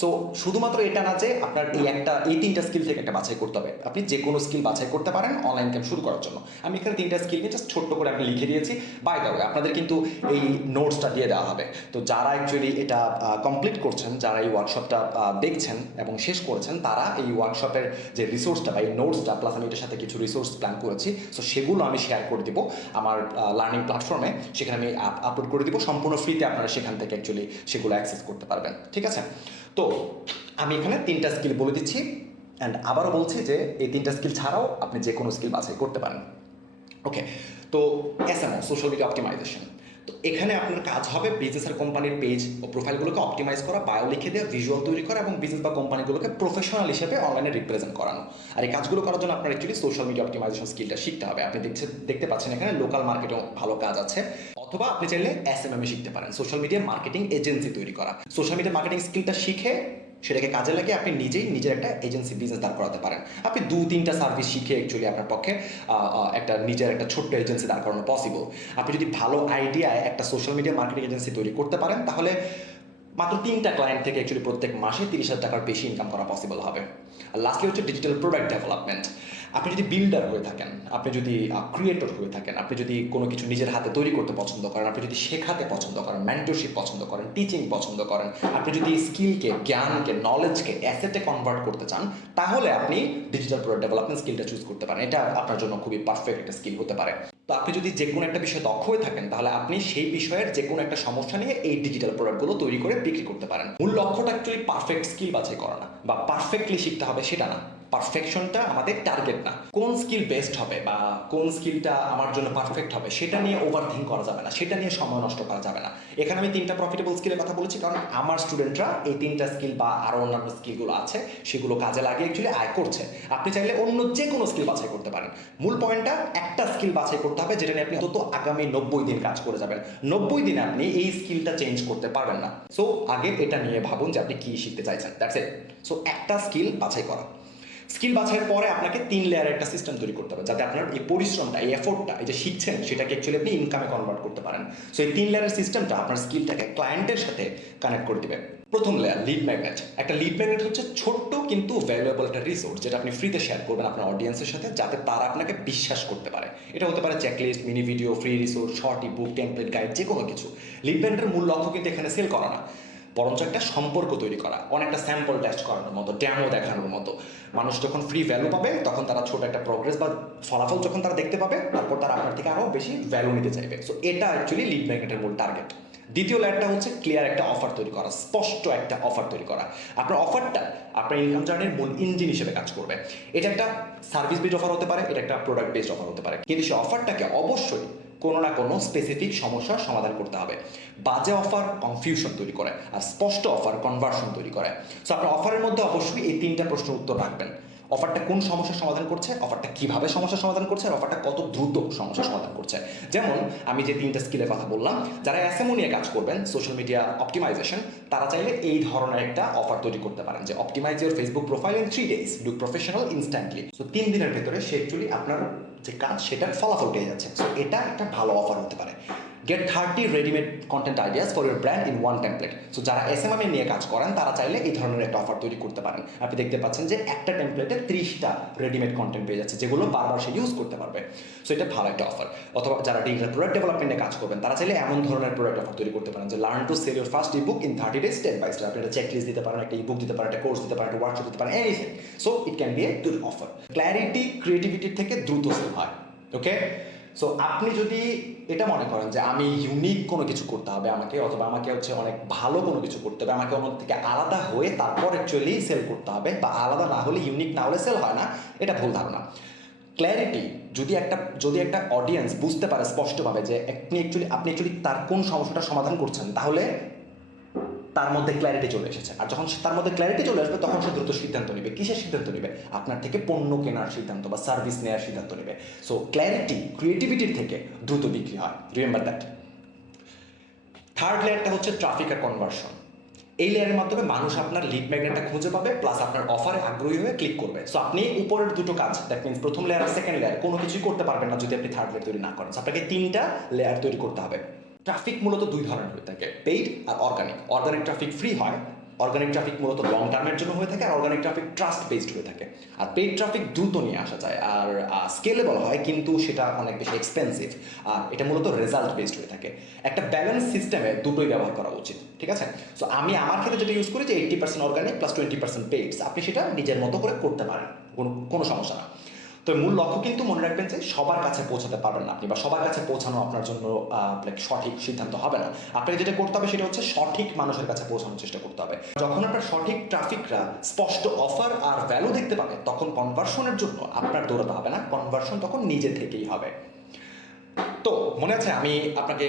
so শুধুমাত্র এটা না যে আপনার এই তিনটা স্কিল থেকে একটা বাছাই করতে হবে, আপনি যে কোনো স্কিল বাছাই করতে পারেন অনলাইন গেম শুরু করার জন্য। আমি এখানে তিনটা স্কিল নিয়ে জাস্ট ছোট্ট করে আমি লিখে দিয়েছি। বাই দ্য ওয়ে, আপনাদের কিন্তু এই নোটসটা দিয়ে দেওয়া হবে। তো যারা অ্যাকচুয়ালি এটা কমপ্লিট করছেন, যারা এই ওয়ার্কশপটা দেখছেন এবং শেষ করেছেন, তারা এই ওয়ার্কশপের যে রিসোর্সটা বা এই নোটসটা প্লাস আমি এটার সাথে কিছু রিসোর্স প্ল্যান করেছি, সো সেগুলো আমি শেয়ার করে দিব আমার লার্নিং প্ল্যাটফর্মে। সেখানে আমি আপলোড করে দিব সম্পূর্ণ ফ্রিতে, আপনারা সেখান থেকে অ্যাকচুয়ালি সেগুলো অ্যাক্সেস করতে পারবেন। ঠিক আছে, তো আমি এখানে তিনটা স্কিল বলে দিচ্ছি, অ্যান্ড আবারও বলছি যে এই তিনটা স্কিল ছাড়াও আপনি যে কোনো স্কিল বাছাই করতে পারেন। ওকে, তো এসএমও, সোশ্যাল মিডিয়া অপটিমাইজেশন। তো এখানে আপনার কাজ হবে বিজনেস আর কোম্পানির পেজ ও প্রোফাইলগুলোকে অপটিমাইজ করা, বায়ো লিখে দেওয়া, ভিজুয়াল তৈরি করা এবং বিজনেস বা কোম্পানিগুলোকে প্রফেশনাল হিসেবে অনলাইনে রিপ্রেজেন্ট করানো। আর এই কাজগুলো করার জন্য আপনার অ্যাকচুয়ালি সোশ্যাল মিডিয়া অপটিমাইজেশন স্কিলটা শিখতে হবে। আপনি দেখতে পাচ্ছেন এখানে লোকাল মার্কেটেও ভালো কাজ আছে, অথবা আপনি চাইলে এসএমএম শিখতে পারেন, সোশ্যাল মিডিয়া মার্কেটিং এজেন্সি তৈরি করা। সোশ্যাল মিডিয়া মার্কেটিং স্কিলটা শিখে সেটাকে কাজে লাগিয়ে আপনি নিজেই নিজের একটা এজেন্সি বিজনেস দাঁড় করাতে পারেন। আপনি 2-3টা সার্ভিস শিখে অ্যাকচুয়ালি আপনার পক্ষে একটা নিজের একটা ছোট্ট এজেন্সি দাঁড় করানো পসিবল। আপনি যদি ভালো আইডিয়ায় একটা সোশ্যাল মিডিয়া মার্কেটিং এজেন্সি তৈরি করতে পারেন, তাহলে মাত্র 3টা ক্লায়েন্ট থেকে অ্যাকচুয়ালি প্রত্যেক মাসে 30,000 টাকার বেশি ইনকাম করা পসিবল হবে। আর লাস্টলি হচ্ছে ডিজিটাল প্রোডাক্ট ডেভেলপমেন্ট। আপনি যদি বিল্ডার হয়ে থাকেন, আপনি যদি ক্রিয়েটর হয়ে থাকেন, আপনি যদি কোনো কিছু নিজের হাতে তৈরি করতে পছন্দ করেন, আপনি যদি শেখাতে পছন্দ করেন, মেন্টরশিপ পছন্দ করেন, টিচিং পছন্দ করেন, আপনি যদি স্কিলকে, জ্ঞানকে, নলেজকে অ্যাসেটে কনভার্ট করতে চান, তাহলে আপনি ডিজিটাল প্রোডাক্ট ডেভেলপমেন্ট স্কিলটা চুজ করতে পারেন। এটা আপনার জন্য খুবই পারফেক্ট একটা স্কিল হতে পারে। তো আপনি যদি যে কোনো একটা বিষয়ে দক্ষ হয়ে থাকেন, তাহলে আপনি সেই বিষয়ের যে কোনো একটা সমস্যা নিয়ে এই ডিজিটাল প্রোডাক্টগুলো তৈরি করে বিক্রি করতে পারেন। মূল লক্ষ্যটা অ্যাকচুয়ালি পারফেক্ট স্কিল বাছাই করা না, বা পারফেক্টলি শিখতে হবে সেটা না। পারফেকশনটা আমাদের টার্গেট না। কোন স্কিল বেস্ট হবে বা কোন স্কিলটা আমার জন্য পারফেক্ট হবে সেটা নিয়ে ওভার থিঙ্ক করা যাবে না, সেটা নিয়ে সময় নষ্ট করা যাবে না। এখানে আমি 3টা প্রফিটেবল স্কিলের কথা বলেছি, কারণ আমার স্টুডেন্টরা এই 3টা স্কিল বা আরও অন্যান্য স্কিলগুলো আছে সেগুলো কাজে লাগিয়ে অ্যাকচুয়ালি আয় করছে। আপনি চাইলে অন্য যে কোনো স্কিল বাছাই করতে পারেন। মূল পয়েন্টটা একটা স্কিল বাছাই করতে হবে যেটা নিয়ে আপনি অন্তত আগামী 90 দিন কাজ করে যাবেন। 90 দিনে আপনি এই স্কিলটা চেঞ্জ করতে পারবেন না। সো আগে এটা নিয়ে ভাবুন যে আপনি কী শিখতে চাইছেন, দ্যাটস ইট। সো একটা স্কিল বাছাই করা। স্কিল বাছাইয়ের পরে আপনাকে 3 লেয়ারের একটা সিস্টেম তৈরি করতে হবে, যাতে আপনার এই পরিশ্রমটা, এই এফোর্টটা, এই যে শিখছেন সেটাকে অ্যাকচুয়ালি আপনি ইনকামে কনভার্ট করতে পারেন। সো এই 3 লেয়ারের সিস্টেমটা আপনার স্কিলটাকে ক্লায়েন্টের সাথে কানেক্ট করে দিবে। প্রথম লেয়ার, লিড ম্যাগনেট। একটা লিড ম্যাগনেট হচ্ছে ছোট্ট কিন্তু ভ্যালুয়েবল একটা রিসোর্স, যেটা আপনি ফ্রিতে শেয়ার করবেন আপনার অডিয়েন্সের সাথে, যাতে তারা আপনাকে বিশ্বাস করতে পারে। এটা হতে পারে checklist, mini video, free resource, short ebook, template guide, যে কোনো কিছু। লিড ম্যাগনেটের মূল লক্ষ্য কিন্তু এখানে সেল করা না, বরঞ্চ একটা সম্পর্ক তৈরি করা, অনেকটা স্যাম্পল টেস্ট করানোর মতো, ডেমো দেখানোর মতো। মানুষ যখন ফ্রি ভ্যালু পাবে, তখন তারা ছোট একটা প্রোগ্রেস বা ফলাফল যখন তারা দেখতে পাবে, তারপর তারা আপনার থেকে আরও বেশি ভ্যালু নিতে চাইবে। সো এটা অ্যাকচুয়ালি লিড ম্যাগনেটের মূল টার্গেট। দ্বিতীয় লেয়ারটা হচ্ছে ক্লিয়ার একটা অফার তৈরি করা, স্পষ্ট একটা অফার তৈরি করা। আপনার অফারটা আপনার ইনকাম জার্নির মূল ইঞ্জিন হিসেবে কাজ করবে। এটা একটা সার্ভিস বেসড অফার হতে পারে, এটা একটা প্রোডাক্ট বেসড অফার হতে পারে, কিন্তু সেই অফারটাকে অবশ্যই কোনো না কোনো স্পেসিফিক সমস্যার সমাধান করতে হবে। বাজে অফার কনফিউশন তৈরি করে, আর স্পষ্ট অফার কনভার্সন তৈরি করে। সো আপনার অফারের মধ্যে অবশ্যই এই 3টা প্রশ্নের উত্তর রাখবেন। অফারটা কোন সমস্যার সমাধান করছে, অফারটা কিভাবে সমস্যার সমাধান করছে, আর অফারটা কত দ্রুত সমস্যার সমাধান করছে। যেমন আমি যে 3টা স্কিলের কথা বললাম, যারা এসএমও নিয়ে কাজ করবেন, সোশ্যাল মিডিয়া অপটিমাইজেশন, তারা চাইলে এই ধরনের একটা অফার তৈরি করতে পারেন যে optimise your Facebook profile in 3 days, look professional instantly. So 3 দিনের ভেতরে সে অ্যাকচুয়ালি আপনার যে কাজ সেটার ফলাফল পেয়ে যাচ্ছে। সো এটা একটা ভালো অফার হতে পারে। Get 30 readymade content ideas for your brand in 1 template. So যারা এসএমএম নিয়ে কাজ করেন, তারা চাইলে এই ধরনের একটা অফার তৈরি করতে পারেন। আপনি দেখতে পাচ্ছেন যে একটা টেমপ্লেটে 30টা রেডিমেড কন্টেন্ট পেয়ে যাচ্ছে, যেগুলো বারবার সে ইউজ করতে পারবে। সো এটা ভালো একটা অফার। অথবা যারা ডিজিটাল প্রোডাক্ট ডেভেলপমেন্টে কাজ করবেন, তারা চাইলে এমন ধরনের প্রোডাক্ট অফার তৈরি করতে পারেন যে learn to sell your first ebook in 30 days step by step. আপনি একটা চেকলিস্ট দিতে পারেন, একটা ইবুক দিতে পারেন, একটা কোর্স দিতে পারেন, একটা ওয়ার্কশপ দিতে পারেন, anything. So it can be a good offer. Clarity ক্রিয়েটিভিটির থেকে দ্রুত সেল হয়। ওকে, সো আপনি যদি এটা মনে করেন যে আমি ইউনিক কোনো কিছু করতে হবে আমাকে, অথবা আমাকে হচ্ছে অনেক ভালো কোনো কিছু করতে হবে, আমাকে অন্য থেকে আলাদা হয়ে তারপর অ্যাকচুয়ালি সেল করতে হবে, বা আলাদা না হলে, ইউনিক না হলে সেল হয় না, এটা ভুল ধারণা। ক্ল্যারিটি, যদি একটা অডিয়েন্স বুঝতে পারে স্পষ্টভাবে যে আপনি অ্যাকচুয়ালি তার কোন সমস্যাটা সমাধান করছেন, তাহলে তার মধ্যে ক্ল্যারিটি চলে এসেছে। আর যখন তার মধ্যে ক্ল্যারিটি চলে আসবে, তখন সে দ্রুত সিদ্ধান্ত নেবে। কিসের সিদ্ধান্ত নেবে? আপনার থেকে পণ্য কেনার সিদ্ধান্ত বা সার্ভিস নেওয়ার সিদ্ধান্ত নেবে। সো ক্ল্যারিটি ক্রিয়েটিভিটির থেকে দ্রুত বিক্রি হয়, রিমেম্বার দ্যাট। থার্ড লেয়ারটা হচ্ছে ট্রাফিক আর কনভার্সন। এই লেয়ারের মাধ্যমে মানুষ আপনার লিড ম্যাগনেটটা খুঁজে পাবে, প্লাস আপনার অফারে আগ্রহী হয়ে ক্লিক করবে। সো আপনি উপরের দুটো কাজ, দ্যাট মিনস প্রথম লেয়ার আর সেকেন্ড লেয়ার, কোনো কিছুই করতে পারবেন না যদি আপনি থার্ড লেয়ার তৈরি না করেন। সো আপনাকে 3টা লেয়ার তৈরি করতে হবে। ট্রাফিক মূলত 2 ধরনের হয়ে থাকে, পেইড আর অর্গানিক। অর্গানিক ট্রাফিক ফ্রি হয়, অর্গানিক ট্রাফিক মূলত লং টার্মের জন্য হয়ে থাকে, আর অর্গানিক ট্রাফিক ট্রাস্ট বেসড হয়ে থাকে। আর পেইড ট্রাফিক দ্রুত নিয়ে আসা যায় আর স্কেলেবল হয়, কিন্তু সেটা অনেক বেশি এক্সপেন্সিভ, আর এটা মূলত রেজাল্ট বেসড হয়ে থাকে। একটা ব্যালেন্স সিস্টেমে দুটোই ব্যবহার করা উচিত, ঠিক আছে? সো আমি আমার ক্ষেত্রে যেটা ইউজ করি যে 80% অর্গানিক প্লাস 20% পেইডস। আপনি সেটা নিজের মতো করে করতে পারেন, কোনো সমস্যা না। তো মূল লক্ষ্য কিন্তু মনে রাখবেন যে সবার কাছে পৌঁছাতে পারবেন না আপনি, বা সবার কাছে পৌঁছানো আপনার জন্য সঠিক সিদ্ধান্ত হবে না। আপনাকে যেটা করতে হবে সেটা হচ্ছে সঠিক মানুষের কাছে পৌঁছানোর চেষ্টা করতে হবে। যখন আপনার সঠিক ট্রাফিকরা স্পষ্ট অফার আর ভ্যালু দেখতে পাবে, তখন কনভার্সনের জন্য আপনার দৌড়াতে হবে না, কনভার্সন তখন নিজে থেকেই হবে। তো মনে আছে আমি আপনাকে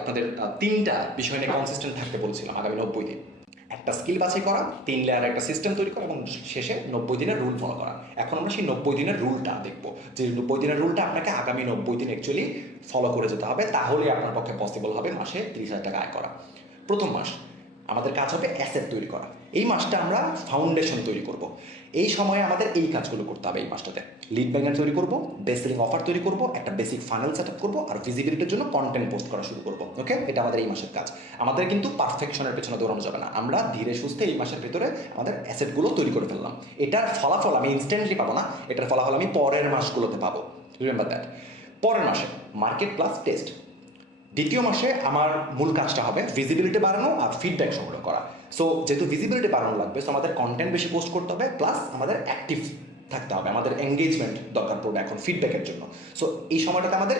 আপনাদের তিনটা বিষয় নিয়ে কনসিস্টেন্ট থাকতে বলছিলাম আগামী 90 দিন। একটা স্কিল বাছাই করা, 3 লেয়ার একটা সিস্টেম তৈরি করা, এবং শেষে 90 দিনের রুল ফলো করা। এখন আমরা সেই 90 দিনের রুলটা দেখবো, যে 90 দিনের রুলটা আপনাকে আগামী 90 দিন অ্যাকচুয়ালি ফলো করে যেতে হবে, তাহলেই আপনার পক্ষে পসিবল হবে মাসে 30,000 টাকা আয় করা। প্রথম মাস আমাদের কাজ হবে অ্যাসেট তৈরি করা। এই মাসটা আমরা ফাউন্ডেশন তৈরি করব। এই সময়ে আমাদের এই কাজগুলো করতে হবে। এই মাসটাতে লিড ম্যাগনেট তৈরি করব, বেস্ট সেলিং অফার তৈরি করব, একটা বেসিক ফানেল সেট আপ করবো, আর ভিজিবিলিটির জন্য কন্টেন্ট পোস্ট করা শুরু করবো। ওকে, এটা আমাদের এই মাসের কাজ। আমাদের কিন্তু পারফেকশনের পেছনে দৌড়ানো যাবে না, আমরা ধীরে সুস্থে এই মাসের ভিতরে আমাদের অ্যাসেটগুলো তৈরি করে ফেললাম। এটার ফলাফল আমি ইনস্ট্যান্টলি পাবো না, এটার ফলাফল আমি পরের মাসগুলোতে পাবো। Remember that. পরের মাসে মার্কেট প্লাস টেস্ট। দ্বিতীয় মাসে আমার মূল কাজটা হবে ভিজিবিলিটি বাড়ানো আর ফিডব্যাক সংগ্রহ করা। সো যেহেতু ভিজিবিলিটি বাড়ানো লাগবে, সো আমাদের কন্টেন্ট বেশি পোস্ট করতে হবে, প্লাস আমাদের অ্যাক্টিভ থাকতে হবে, আমাদের এঙ্গেজমেন্ট দরকার পড়বে এখন ফিডব্যাকের জন্য। সো এই সময়টাতে আমাদের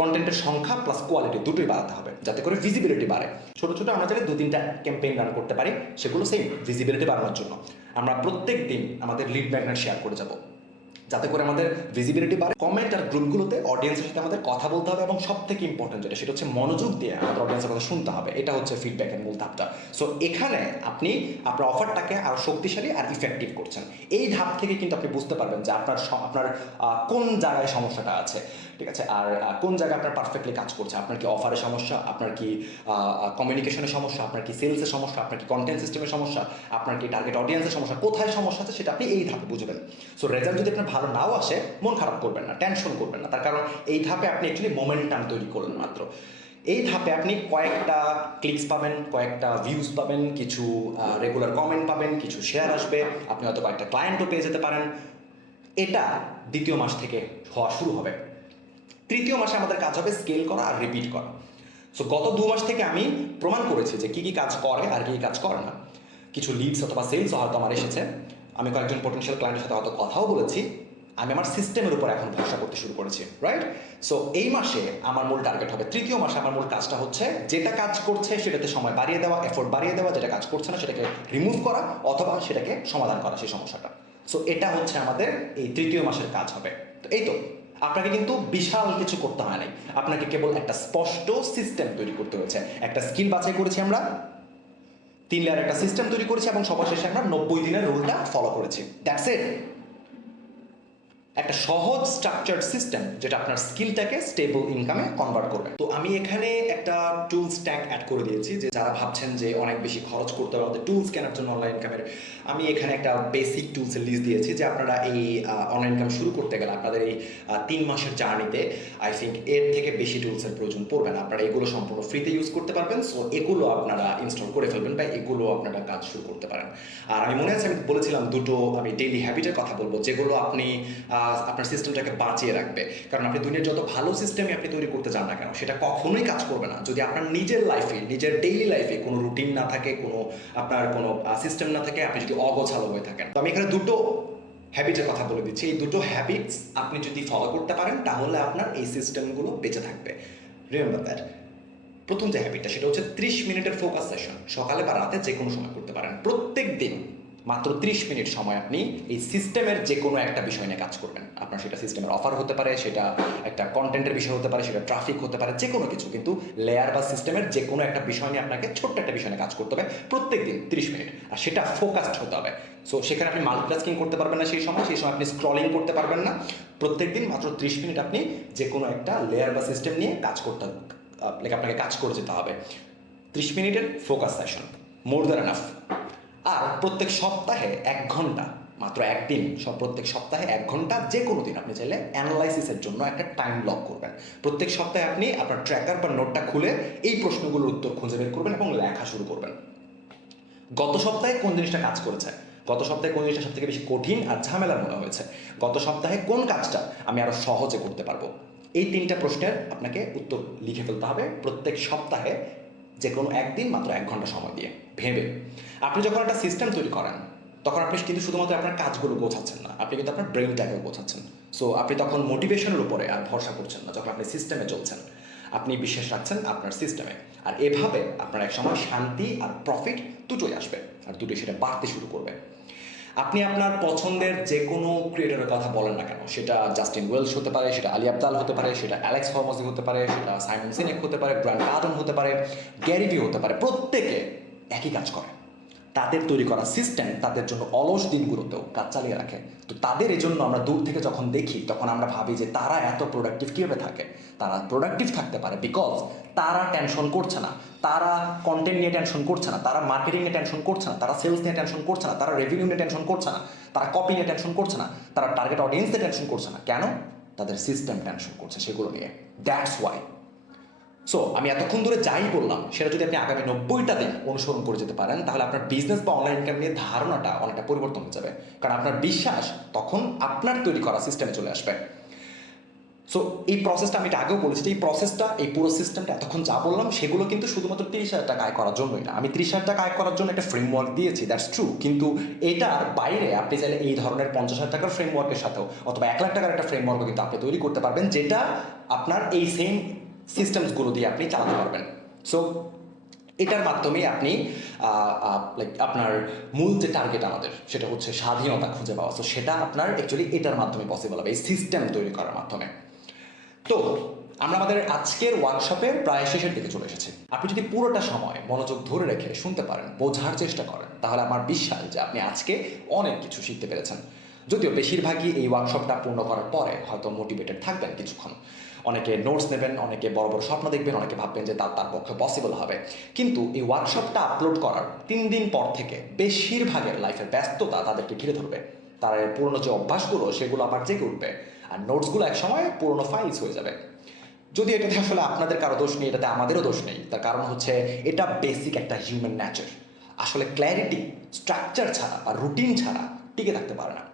কন্টেন্টের সংখ্যা প্লাস কোয়ালিটি দুটোই বাড়াতে হবে, যাতে করে ভিজিবিলিটি বাড়ে। ছোটো ছোটো আমরা চাইলে 2-3টা ক্যাম্পেইন রান করতে পারি, সেগুলো সেম ভিজিবিলিটি বাড়ানোর জন্য। আমরা প্রত্যেক দিন আমাদের লিড ম্যাগনেট শেয়ার করে যাব, যাতে করে আমাদের ভিজিবিলিটি বাড়ে। কমেন্ট আর গ্রুপগুলোতে অডিয়েন্সের সাথে আমাদের কথা বলতে হবে, এবং সব থেকে ইম্পর্টেন্ট যেটা, সেটা হচ্ছে মনোযোগ দিয়ে আমাদের অডিয়েন্সের কথা শুনতে হবে। এটা হচ্ছে ফিডব্যাকের মূল ধাপটা। সো এখানে আপনি আপনার অফারটাকে আরও শক্তিশালী আর ইফেক্টিভ করছেন। এই ধাপ থেকে কিন্তু আপনি বুঝতে পারবেন যে আপনার কোন জায়গায় সমস্যাটা আছে, ঠিক আছে, আর কোন জায়গায় আপনার পারফেক্টলি কাজ করছে। আপনার কি অফারের সমস্যা, আপনার কি কমিউনিকেশনের সমস্যা, আপনার কি সেলসের সমস্যা, আপনার কি কন্টেন্ট সিস্টেমের সমস্যা, আপনার কি টার্গেট অডিয়েন্সের সমস্যা, কোথায় সমস্যা আছে সেটা আপনি এই ধাপে বুঝবেন। সো রেজাল্ট যদি আপনার ভালো নাও আসে, মন খারাপ করবেন না, টেনশন করবেন না, তার কারণ এই ধাপে আপনি অ্যাকচুয়ালি মোমেন্টাম তৈরি করলেন মাত্র। এই ধাপে আপনি কয়েকটা ক্লিকস পাবেন, কয়েকটা ভিউজ পাবেন, কিছু রেগুলার কমেন্ট পাবেন, কিছু শেয়ার আসবে, আপনি হয়তো কয়েকটা ক্লায়েন্টও পেয়ে যেতে পারেন। এটা দ্বিতীয় মাস থেকে হওয়া শুরু হবে। তৃতীয় মাসে আমাদের কাজ হবে স্কেল করা আর রিপিট করা। সো গত 2 মাস থেকে আমি প্রমাণ করেছি যে কী কী কাজ করে আর কী কী কাজ করে না। কিছু লিডস অথবা সেলস হয়তো আমার এসেছে, আমি কয়েকজন পটেনশিয়াল ক্লায়েন্টের সাথে হয়তো কথাও বলেছি, আমি আমার সিস্টেমের উপর এখন ভরসা করতে শুরু করেছি, রাইট? সো এই মাসে আমার মূল টার্গেট হবে, তৃতীয় মাসে আমার মূল কাজটা হচ্ছে যেটা কাজ করছে সেটাতে সময় বাড়িয়ে দেওয়া, এফোর্ট বাড়িয়ে দেওয়া, যেটা কাজ করছে না সেটাকে রিমুভ করা অথবা সেটাকে সমাধান করা, সেই সমস্যাটা। সো এটা হচ্ছে আমাদের এই তৃতীয় মাসের কাজ হবে। তো এই তো, আপনাকে কিন্তু বিশাল কিছু করতে হয় নাই, আপনাকে কেবল একটা স্পষ্ট সিস্টেম তৈরি করতে হয়েছে। একটা স্কিল বাছাই করেছি আমরা, 3 লেয়ার একটা সিস্টেম তৈরি করেছি, এবং সবার শেষে আমরা 90 দিনের রুলটা ফলো করেছি। That's it. একটা সহজ স্ট্রাকচার্ড সিস্টেম যেটা আপনার স্কিলটাকে স্টেবল ইনকামে কনভার্ট করবে। তো আমি এখানে একটা টুলস ট্যাগ অ্যাড করে দিয়েছি, যে যারা ভাবছেন যে অনেক বেশি খরচ করতে হবে আমাদের টুলস কেনার জন্য অনলাইন ইনকামের, আমি এখানে একটা বেসিক টুলসের লিস্ট দিয়েছি, যে আপনারা এই অনলাইন ইনকাম শুরু করতে গেলে আপনাদের এই 3 মাসের জার্নিতে আই থিঙ্ক এর থেকে বেশি টুলসের প্রয়োজন পড়বে না। আপনারা এগুলো সম্পূর্ণ ফ্রিতে ইউজ করতে পারবেন। সো এগুলো আপনারা ইনস্টল করে ফেলবেন, বা এগুলো আপনারা কাজ শুরু করতে পারেন। আর আমি মনে আছে আমি বলেছিলাম দুটো আমি ডেইলি হ্যাবিটের কথা বলবো, যেগুলো আপনি আপনার সিস্টেমটাকে বাঁচিয়ে রাখবে। কারণ আপনি দুনিয়ার যত ভালো সিস্টেমই আপনি তৈরি করতে চান না কেন, সেটা কখনোই কাজ করবে না যদি আপনার নিজের লাইফে, নিজের ডেইলি লাইফে কোনো রুটিন না থাকে, আপনার কোনো সিস্টেম না থাকে, আপনি যদি অগোছালো হয়ে থাকেন। তো আমি এখানে দুটো হ্যাবিটের কথা বলে দিচ্ছি। এই দুটো হ্যাবিটস আপনি যদি ফলো করতে পারেন, তাহলে আপনার এই সিস্টেমগুলো বেঁচে থাকবে। Remember that. প্রথম যে হ্যাবিটটা, সেটা হচ্ছে 30 মিনিটের ফোকাস সেশন। সকালে বা রাতে যে কোনো সময় করতে পারেন। প্রত্যেক দিন মাত্র 30 মিনিট সময় আপনি এই সিস্টেমের যে কোনো একটা বিষয় নিয়ে কাজ করবেন। আপনার সেটা সিস্টেমের অফার হতে পারে, সেটা একটা কন্টেন্টের বিষয় হতে পারে, সেটা ট্রাফিক হতে পারে, যে কোনো কিছু, কিন্তু লেয়ার বা সিস্টেমের যে কোনো একটা বিষয় নিয়ে আপনাকে ছোট্ট একটা বিষয় নিয়ে কাজ করতে হবে প্রত্যেক দিন 30 মিনিট, আর সেটা ফোকাসড হতে হবে। সো সেখানে আপনি মাল্টিটাস্কিং করতে পারবেন না, সেই সময় আপনি স্ক্রলিং করতে পারবেন না। প্রত্যেক দিন মাত্র 30 মিনিট আপনি যে কোনো একটা লেয়ার বা সিস্টেম নিয়ে কাজ করতে হবে, আপনাকে কাজ করে যেতে হবে। 30 মিনিটের focus session, more than enough. আর প্রত্যেক সপ্তাহে 1 ঘন্টা, মাত্র একদিন, প্রত্যেক সপ্তাহে 1 ঘন্টা যে কোনো দিন আপনি চাইলে অ্যানালাইসিসের জন্য একটা টাইম ব্লক করবেন। প্রত্যেক সপ্তাহে আপনি আপনার ট্র্যাকার বা নোটটা খুলে এই প্রশ্নগুলোর উত্তর খুঁজে বের করবেন এবং লেখা শুরু করবেন। গত সপ্তাহে কোন জিনিসটা কাজ করেছে, গত সপ্তাহে কোন জিনিসটা সবথেকে বেশি কঠিন আর ঝামেলার মনে হয়েছে, গত সপ্তাহে কোন কাজটা আমি আরো সহজে করতে পারবো। এই 3টা প্রশ্নের আপনাকে উত্তর লিখে ফেলতে হবে প্রত্যেক সপ্তাহে, যে কোনো একদিন মাত্র 1 ঘন্টা সময় দিয়ে ভেবে। আপনি যখন একটা সিস্টেম তৈরি করেন তখন আপনি কিন্তু শুধুমাত্র আপনার কাজগুলো গোছাচ্ছেন না, আপনি কিন্তু আপনার ব্রেনটাকেও গোছাচ্ছেন। সো আপনি তখন মোটিভেশনের উপরে আর ভরসা করছেন না, যখন আপনি সিস্টেমে চলছেন আপনি বিশ্বাস রাখছেন আপনার সিস্টেমে। আর এভাবে আপনার একসময় শান্তি আর প্রফিট দুটোই আসবে, আর দুটোই সেটা বাড়তে শুরু করবে। আপনি আপনার পছন্দের যে কোনো ক্রিয়েটরের কথা বলেন না কেন, সেটা জাস্টিন ওয়েলস হতে পারে, সেটা আলী আবদাল হতে পারে, সেটা অ্যালেক্স হরমোজি হতে পারে, সেটা সাইমন সিনেক হতে পারে, গ্র্যান্ট কার্টন হতে পারে, গ্যারি ভি হতে পারে, প্রত্যেকে একই কাজ করে। তাদের তৈরি করা সিস্টেম তাদের জন্য অলস দিনগুলোতেও কাজ চালিয়ে রাখে। তো তাদের এই জন্য আমরা দূর থেকে যখন দেখি তখন আমরা ভাবি যে তারা এত প্রোডাক্টিভ কীভাবে থাকে। তারা প্রোডাক্টিভ থাকতে পারে বিকজ তারা টেনশন করছে না, তারা কন্টেন্ট নিয়ে টেনশন করছে না, তারা মার্কেটিং নিয়ে টেনশন করছে না, তারা সেলস নিয়ে টেনশন করছে না, তারা রেভিনিউ নিয়ে টেনশন করছে না, তারা কপি নিয়ে টেনশন করছে না, তারা টার্গেট অডিয়েন্স নিয়ে টেনশন করছে না। কেন? তাদের সিস্টেম টেনশন করছে সেগুলো নিয়ে। That's why. সো আমি এতক্ষণ ধরে যাই বললাম সেটা যদি আপনি আগামী 90টা দিন অনুসরণ করে যেতে পারেন তাহলে আপনার বিজনেস বা অনলাইন ইনকাম নিয়ে ধারণাটা অনেকটা পরিবর্তন হয়ে যাবে, কারণ আপনার বিশ্বাস তখন আপনার তৈরি করা সিস্টেমে চলে আসবে। সো এই প্রসেসটা আমি এটা আগেও বলেছি যে এই প্রসেসটা, এই পুরো সিস্টেমটা এতক্ষণ যা বললাম সেগুলো কিন্তু শুধুমাত্র 30,000 টাকা আয় করার জন্যই না। আমি 30,000 টাকা আয় করার জন্য একটা ফ্রেমওয়ার্ক দিয়েছি, দ্যাটস ট্রু, কিন্তু এটার বাইরে আপনি চাইলে এই ধরনের 50,000 টাকার ফ্রেমওয়ার্কের সাথেও অথবা 1 লাখ টাকার একটা ফ্রেমওয়ার্কও কিন্তু আপনি তৈরি করতে পারবেন, যেটা আপনার এই সেম সিস্টেমসগুলো দিয়ে আপনি চালাতে পারবেন। সো এটার মাধ্যমে আপনি লাইক আপনার মূল যে টার্গেট আমাদের সেটা হচ্ছে স্বাধীনতা খুঁজে পাওয়া। সো সেটা আপনার অ্যাকচুয়ালি এটার মাধ্যমে পসিবল হবে, এই সিস্টেম তৈরি করার মাধ্যমে। তো আমরা আমাদের আজকের ওয়ার্কশপের প্রায় শেষের দিকে চলে এসেছি। আপনি যদি পুরোটা সময় মনোযোগ ধরে রেখে শুনতে পারেন, বোঝার চেষ্টা করেন, তাহলে আমার বিশ্বাস যে আপনি আজকে অনেক কিছু শিখতে পেরেছেন। যদিও বেশিরভাগই এই ওয়ার্কশপটা পূর্ণ করার পরে হয়তো মোটিভেটেড থাকবেন কিছুক্ষণ, অনেকে নোটস নেবেন, অনেকে বড় বড় স্বপ্ন দেখবেন, অনেকে ভাববেন যে তার পক্ষে পসিবল হবে। কিন্তু এই ওয়ার্কশপটা আপলোড করার 3 দিন পর থেকে বেশিরভাগের লাইফের ব্যস্ততা তাদেরকে ঘিরে ধরবে। তার পুরনো যে অভ্যাসগুলো সেগুলো আবার জেগে উঠবে, আর নোটসগুলো একসময় পুরনো ফাইলস হয়ে যাবে। যদি এটাতে আসলে আপনাদের কারো দোষ নেই, এটাতে আমাদেরও দোষ নেই। তার কারণ হচ্ছে এটা বেসিক একটা হিউম্যান নেচার। আসলে ক্ল্যারিটি, স্ট্রাকচার ছাড়া বা রুটিন ছাড়া টিকে থাকতে পারে না।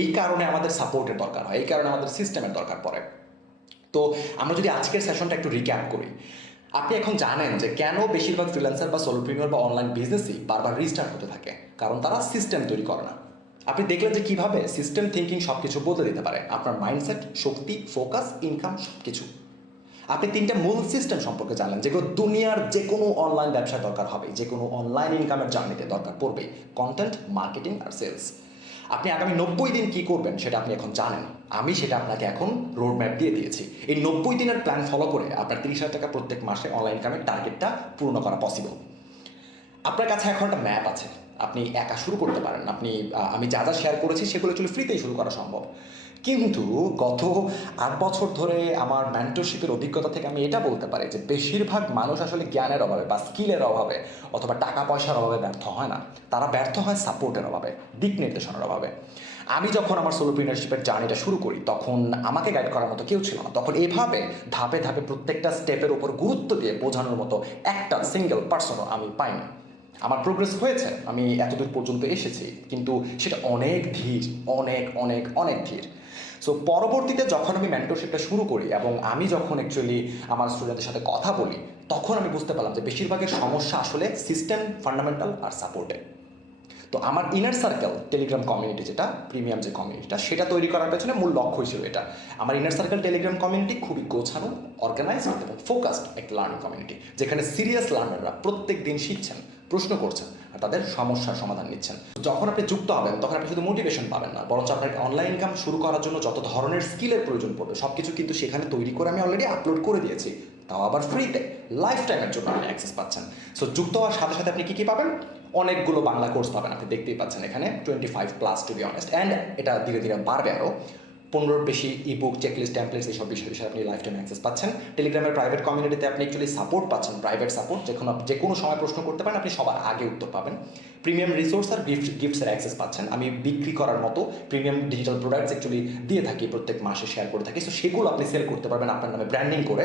এই কারণে আমাদের সাপোর্টের দরকার হয়, এই কারণে আমাদের সিস্টেমের দরকার পড়ে। তো আমরা যদি আজকের সেশনটা একটু রিক্যাপ করি, আপনি এখন জানেন যে কেন বেশিরভাগ ফ্রিল্যান্সার বা সোলোপ্রেনিউর বা অনলাইন বিজনেসই বারবার রিস্টার্ট হতে থাকে, কারণ তারা সিস্টেম তৈরি করে না। আপনি দেখলেন যে কিভাবে সিস্টেম থিঙ্কিং সব কিছু বদলে দিতে পারে, আপনার মাইন্ডসেট, শক্তি, ফোকাস, ইনকাম সব কিছু। আপনি 3টা মূল সিস্টেম সম্পর্কে জানলেন যেগুলো দুনিয়ার যে কোনো অনলাইন ব্যবসায় দরকার হবে, যে কোনো অনলাইন ইনকামের জার্নিতে দরকার পড়বেই, কন্টেন্ট, মার্কেটিং আর সেলস। আপনি আগামী 90 দিন কী করবেন সেটা আপনি এখন জানেন, আমি সেটা আপনাকে এখন রোড ম্যাপ দিয়ে দিয়েছি। এই 90 দিনের প্ল্যান ফলো করে আপনার 30,000 টাকা প্রত্যেক মাসে অনলাইন ইনকামের টার্গেটটা পূর্ণ করা পসিবল। আপনার কাছে এখন একটা ম্যাপ আছে, আপনি একা শুরু করতে পারেন। আমি যা যা শেয়ার করেছি সেগুলো অ্যাকচুয়ালি ফ্রিতেই শুরু করা সম্ভব। কিন্তু গত 8 বছর ধরে আমার মেন্টরশিপের অভিজ্ঞতা থেকে আমি এটা বলতে পারি যে বেশিরভাগ মানুষ আসলে জ্ঞানের অভাবে বা স্কিলের অভাবে অথবা টাকা পয়সার অভাবে ব্যর্থ হয় না, তারা ব্যর্থ হয় সাপোর্টের অভাবে, দিক নির্দেশনার অভাবে। আমি যখন আমার সোলোপ্রেনিউরশিপের জার্নিটা শুরু করি তখন আমাকে গাইড করার মতো কেউ ছিল না। তখন এভাবে ধাপে ধাপে প্রত্যেকটা স্টেপের উপর গুরুত্ব দিয়ে বোঝানোর মতো একটা সিঙ্গেল পার্সনও আমি পাইনি। আমার প্রোগ্রেস হয়েছে, আমি এতদূর পর্যন্ত এসেছি, কিন্তু সেটা অনেক ধীর, অনেক অনেক অনেক ধীর। সো পরবর্তীতে যখন আমি মেন্টরশিপটা শুরু করি এবং আমি যখন অ্যাকচুয়ালি আমার স্টুডেন্টদের সাথে কথা বলি, তখন আমি বুঝতে পারলাম যে বেশিরভাগের সমস্যা আসলে সিস্টেম, ফান্ডামেন্টাল আর সাপোর্টে। তো আমার ইনার সার্কেল টেলিগ্রাম কমিউনিটি, যেটা প্রিমিয়াম যে কমিউনিটিটা, সেটা তৈরি করার পেছনে মূল লক্ষ্য ছিল এটা। আমার ইনার সার্কেল টেলিগ্রাম কমিউনিটি খুবই গোছানো, অর্গানাইজড এবং ফোকাসড একটা লার্নিং কমিউনিটি, যেখানে সিরিয়াস লার্নাররা প্রত্যেক দিন শিখছেন, প্রশ্ন করছেন আর তাদের সমস্যার সমাধান নিচ্ছেন। যখন আপনি যুক্ত হবেন তখন আপনি শুধু মোটিভেশন পাবেন না, বরঞ্চ আপনাকে অনলাইন ইনকাম শুরু করার জন্য যত ধরনের স্কিলের প্রয়োজন পড়বে সব কিছু কিন্তু সেখানে তৈরি করে আমি অলরেডি আপলোড করে দিয়েছি, তাও আবার ফ্রিতে, লাইফ টাইমের জন্য আপনি অ্যাক্সেস পাচ্ছেন। সো যুক্ত হওয়ার সাথে সাথে আপনি কী পাবেন? অনেকগুলো বাংলা কোর্স পাবেন, আপনি দেখতেই পাচ্ছেন এখানে 25+ টু বি অনেস্ট, অ্যান্ড এটা ধীরে ধীরে বাড়বে আরও। 15-র বেশি ইবুক, চেকলিস্ট, টেমপ্লেটস এইসব বিষয়ে আপনি লাইফ টাইম অ্যাক্সেস পাচ্ছেন। টেলিগ্রামের প্রাইভেট কমিউনিটিতে আপনি অ্যাকচুয়ালি সাপোর্ট পাচ্ছেন, প্রাইভেট সাপোর্ট, যখন আপনি যে কোনো সময় প্রশ্ন করতে পারেন, আপনি সবার আগে উত্তর পাবেন। প্রিমিয়াম রিসোর্স আর গিফটসের অ্যাক্সেস পাচ্ছেন। আমি বিক্রি করার মতো প্রিমিয়াম ডিজিটাল প্রোডাক্টস অ্যাকচুয়ালি দিয়ে থাকি, প্রত্যেক মাসে শেয়ার করে থাকি। সো সেগুলো আপনি সেল করতে পারবেন আপনার নামে ব্র্যান্ডিং করে।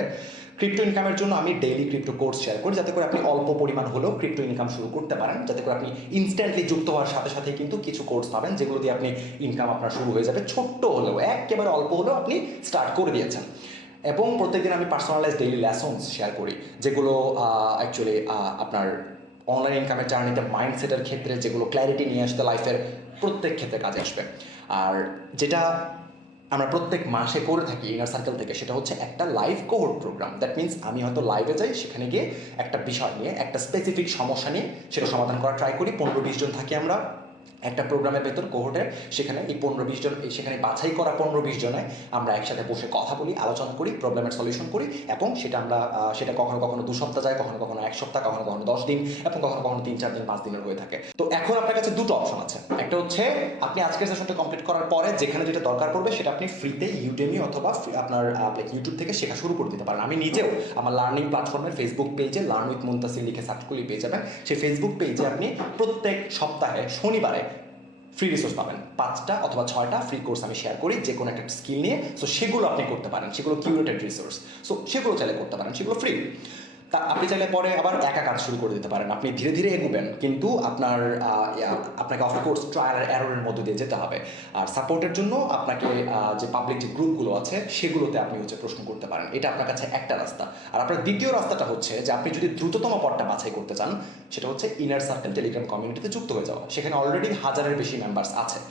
ক্রিপ্টো ইনকামের জন্য আমি ডেইলি ক্রিপ্টো কোর্স শেয়ার করি, যাতে করে আপনি অল্প পরিমাণ হলেও ক্রিপ্টো ইনকাম শুরু করতে পারেন, যাতে করে আপনি ইনস্ট্যান্টলি যুক্ত হওয়ার সাথে সাথে কিন্তু কিছু কোর্স পাবেন যেগুলো দিয়ে আপনি ইনকাম আপনার শুরু হয়ে যাবে, ছোট্ট হলেও, একেবারে অল্প হলেও আপনি স্টার্ট করে দিয়েছেন। এবং প্রত্যেকদিন আমি পার্সোনালাইজ ডেইলি লেসনস শেয়ার করি, যেগুলো অ্যাকচুয়ালি আপনার অনলাইন ইনকামের জার্নিতে মাইন্ডসেটের ক্ষেত্রে যেগুলো ক্ল্যারিটি নিয়ে আসতে লাইফের প্রত্যেক ক্ষেত্রে কাজে আসবে। আর যেটা আমরা প্রত্যেক মাসে করে থাকি ইনার সার্কেল থেকে, সেটা হচ্ছে একটা live cohort programme. That means আমি হয়তো লাইভে যাই, সেখানে গিয়ে একটা বিষয় নিয়ে, একটা স্পেসিফিক সমস্যা নিয়ে সেটা সমাধান করার ট্রাই করি। 15-20 জন থাকি আমরা একটা প্রোগ্রামের ভেতর কোহোর্টের, সেখানে এই 15-20 জন, সেখানে বাছাই করা 15-20 জনে আমরা একসাথে বসে কথা বলি, আলোচনা করি, প্রবলেমের সলিউশন করি, এবং সেটা আমরা সেটা কখনো কখনো 2 সপ্তাহ যায়, কখনো কখনো 1 সপ্তাহ, কখনো কখনো 10 দিন, এবং কখনো কখনো 3-4 দিন, 5 দিনের হয়ে থাকে। তো এখন আপনার কাছে দুটো অপশন আছে। একটা হচ্ছে আপনি আজকের সেশনটা কমপ্লিট করার পরে যেখানে যেটা দরকার পড়বে সেটা আপনি ফ্রিতে ইউডেমি অথবা আপনার ইউটিউব থেকে শেখা শুরু করে দিতে পারেন। আমি নিজেও আমার লার্নিং প্ল্যাটফর্মের ফেসবুক পেজে লার্ন উইথ মুনতাসির লিখে সার্চ করলে পেয়ে যাবেন। সেই ফেসবুক পেজে আপনি প্রত্যেক সপ্তাহে শনিবারে ফ্রি রিসোর্স পাবেন। 5টা অথবা 6টা ফ্রি কোর্স আমি শেয়ার করি যে কোনো একটা স্কিল নিয়ে। সো সেগুলো আপনি করতে পারেন, সেগুলো কিউরেটেড রিসোর্স, সো সেগুলো চাইলে করতে পারেন, সেগুলো ফ্রি। তা আপনি চাইলে পরে আবার একা কাজ শুরু করে দিতে পারেন, আপনি ধীরে ধীরে এগোবেন, কিন্তু আপনাকে অফকোর্স ট্রায়াল আর এররের মধ্যে দিয়ে যেতে হবে। আর সাপোর্টের জন্য আপনাকে যে পাবলিক যে গ্রুপগুলো আছে সেগুলোতে আপনি হচ্ছে প্রশ্ন করতে পারেন। এটা আপনার কাছে একটা রাস্তা। আর আপনার দ্বিতীয় রাস্তাটা হচ্ছে যে আপনি যদি দ্রুততম পথটা বাছাই করতে চান, সেটা হচ্ছে ইনার সার্কেল টেলিগ্রাম কমিউনিটিতে যুক্ত হয়ে যাওয়া। সেখানে অলরেডি 1000-এর বেশি মেম্বার্স আছে,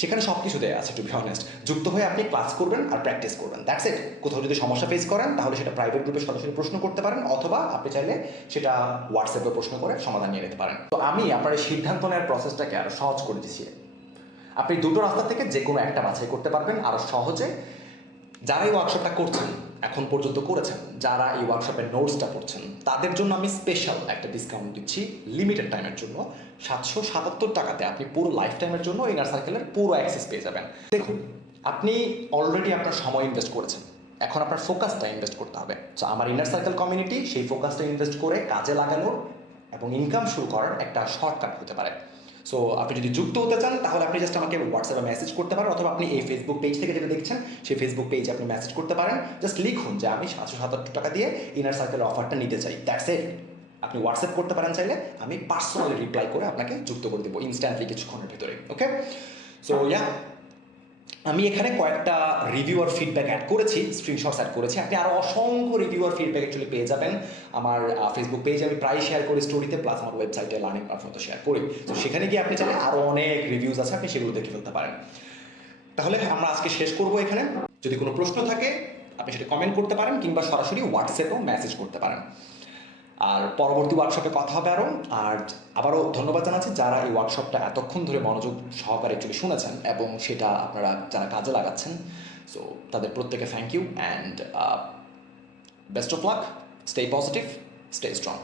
সেখানে সব কিছু দেওয়া আছে টু বি অনেস্ট। যুক্ত হয়ে আপনি ক্লাস করবেন আর প্র্যাকটিস করবেন, দ্যাটস ইট। কোথাও যদি সমস্যা ফেস করেন তাহলে সেটা প্রাইভেট গ্রুপে সরাসরি প্রশ্ন করতে পারেন, অথবা আপনি চাইলে সেটা হোয়াটসঅ্যাপে প্রশ্ন করে সমাধান নিয়ে নিতে পারেন। তো আমি আপনার এই সিদ্ধান্ত নেওয়ার প্রসেসটাকে আরও সহজ করে দিচ্ছি। আপনি দুটো রাস্তা থেকে যে কোনো একটা বাছাই করতে পারবেন আরও সহজে। যারা এই ওয়ার্কশপটা করছেন, এখন পর্যন্ত করেছেন, যারা এই ওয়ার্কশপের নোটসটা পড়ছেন, তাদের জন্য আমি স্পেশাল একটা ডিসকাউন্ট দিচ্ছি লিমিটেড টাইমের জন্য। 777 টাকাতে আপনি পুরো লাইফ টাইমের জন্য ইনার সার্কেলের পুরো অ্যাক্সেস পেয়ে যাবেন। দেখুন, আপনি অলরেডি আপনার সময় ইনভেস্ট করেছেন, এখন আপনার ফোকাসটা ইনভেস্ট করতে হবে। তো আমার ইনার সার্কেল কমিউনিটি সেই ফোকাসটা ইনভেস্ট করে কাজে লাগানোর এবং ইনকাম শুরু করার একটা শর্টকাট হতে পারে। সো আপনি যদি যুক্ত হতে চান তাহলে আপনি জাস্ট আমাকে হোয়াটসঅ্যাপে মেসেজ করতে পারেন, অথবা আপনি এই ফেসবুক পেজ থেকে যেটা দেখছেন সেই ফেসবুক পেজে আপনি মেসেজ করতে পারেন। জাস্ট লিখুন যে আমি 777 টাকা দিয়ে ইনার সার্কেলের অফারটা নিতে চাই, দ্যাটস ইট। আপনি হোয়াটসঅ্যাপ করতে পারেন চাইলে, আমি পার্সোনালি রিপ্লাই করে আপনাকে যুক্ত করে দেবো ইনস্ট্যান্টলি কিছুক্ষণের ভিতরে। ওকে, সো আমি এখানে কয়েকটা রিভিউ আর ফিডব্যাক অ্যাড করেছি, স্ক্রিনশটস অ্যাড করেছি। আপনি আরও অসংখ্য রিভিউ আর ফিডব্যাক অ্যাকচুয়ালি পেয়ে যাবেন আমার ফেসবুক পেজে। আমি প্রায় শেয়ার করি স্টোরিতে, প্লাস আমার ওয়েবসাইটে লার্নিং প্ল্যাটফর্মে শেয়ার করি। তো সেখানে গিয়ে আপনি চাইলে আরও অনেক রিভিউজ আছে, আপনি সেগুলো দেখে ফেলতে পারেন। তাহলে আমরা আজকে শেষ করবো এখানে। যদি কোনো প্রশ্ন থাকে আপনি সেটা কমেন্ট করতে পারেন, কিংবা সরাসরি হোয়াটসঅ্যাপেও মেসেজ করতে পারেন। আর পরবর্তী ওয়ার্কশপে কথা হবে আরও। আর আবারও ধন্যবাদ জানাচ্ছি যারা এই ওয়ার্কশপটা এতক্ষণ ধরে মনোযোগ সহকারে অ্যাকচুয়ালি শুনেছেন এবং সেটা আপনারা যারা কাজে লাগাচ্ছেন। সো তাদের প্রত্যেকে thank you and best of luck, stay positive, stay strong.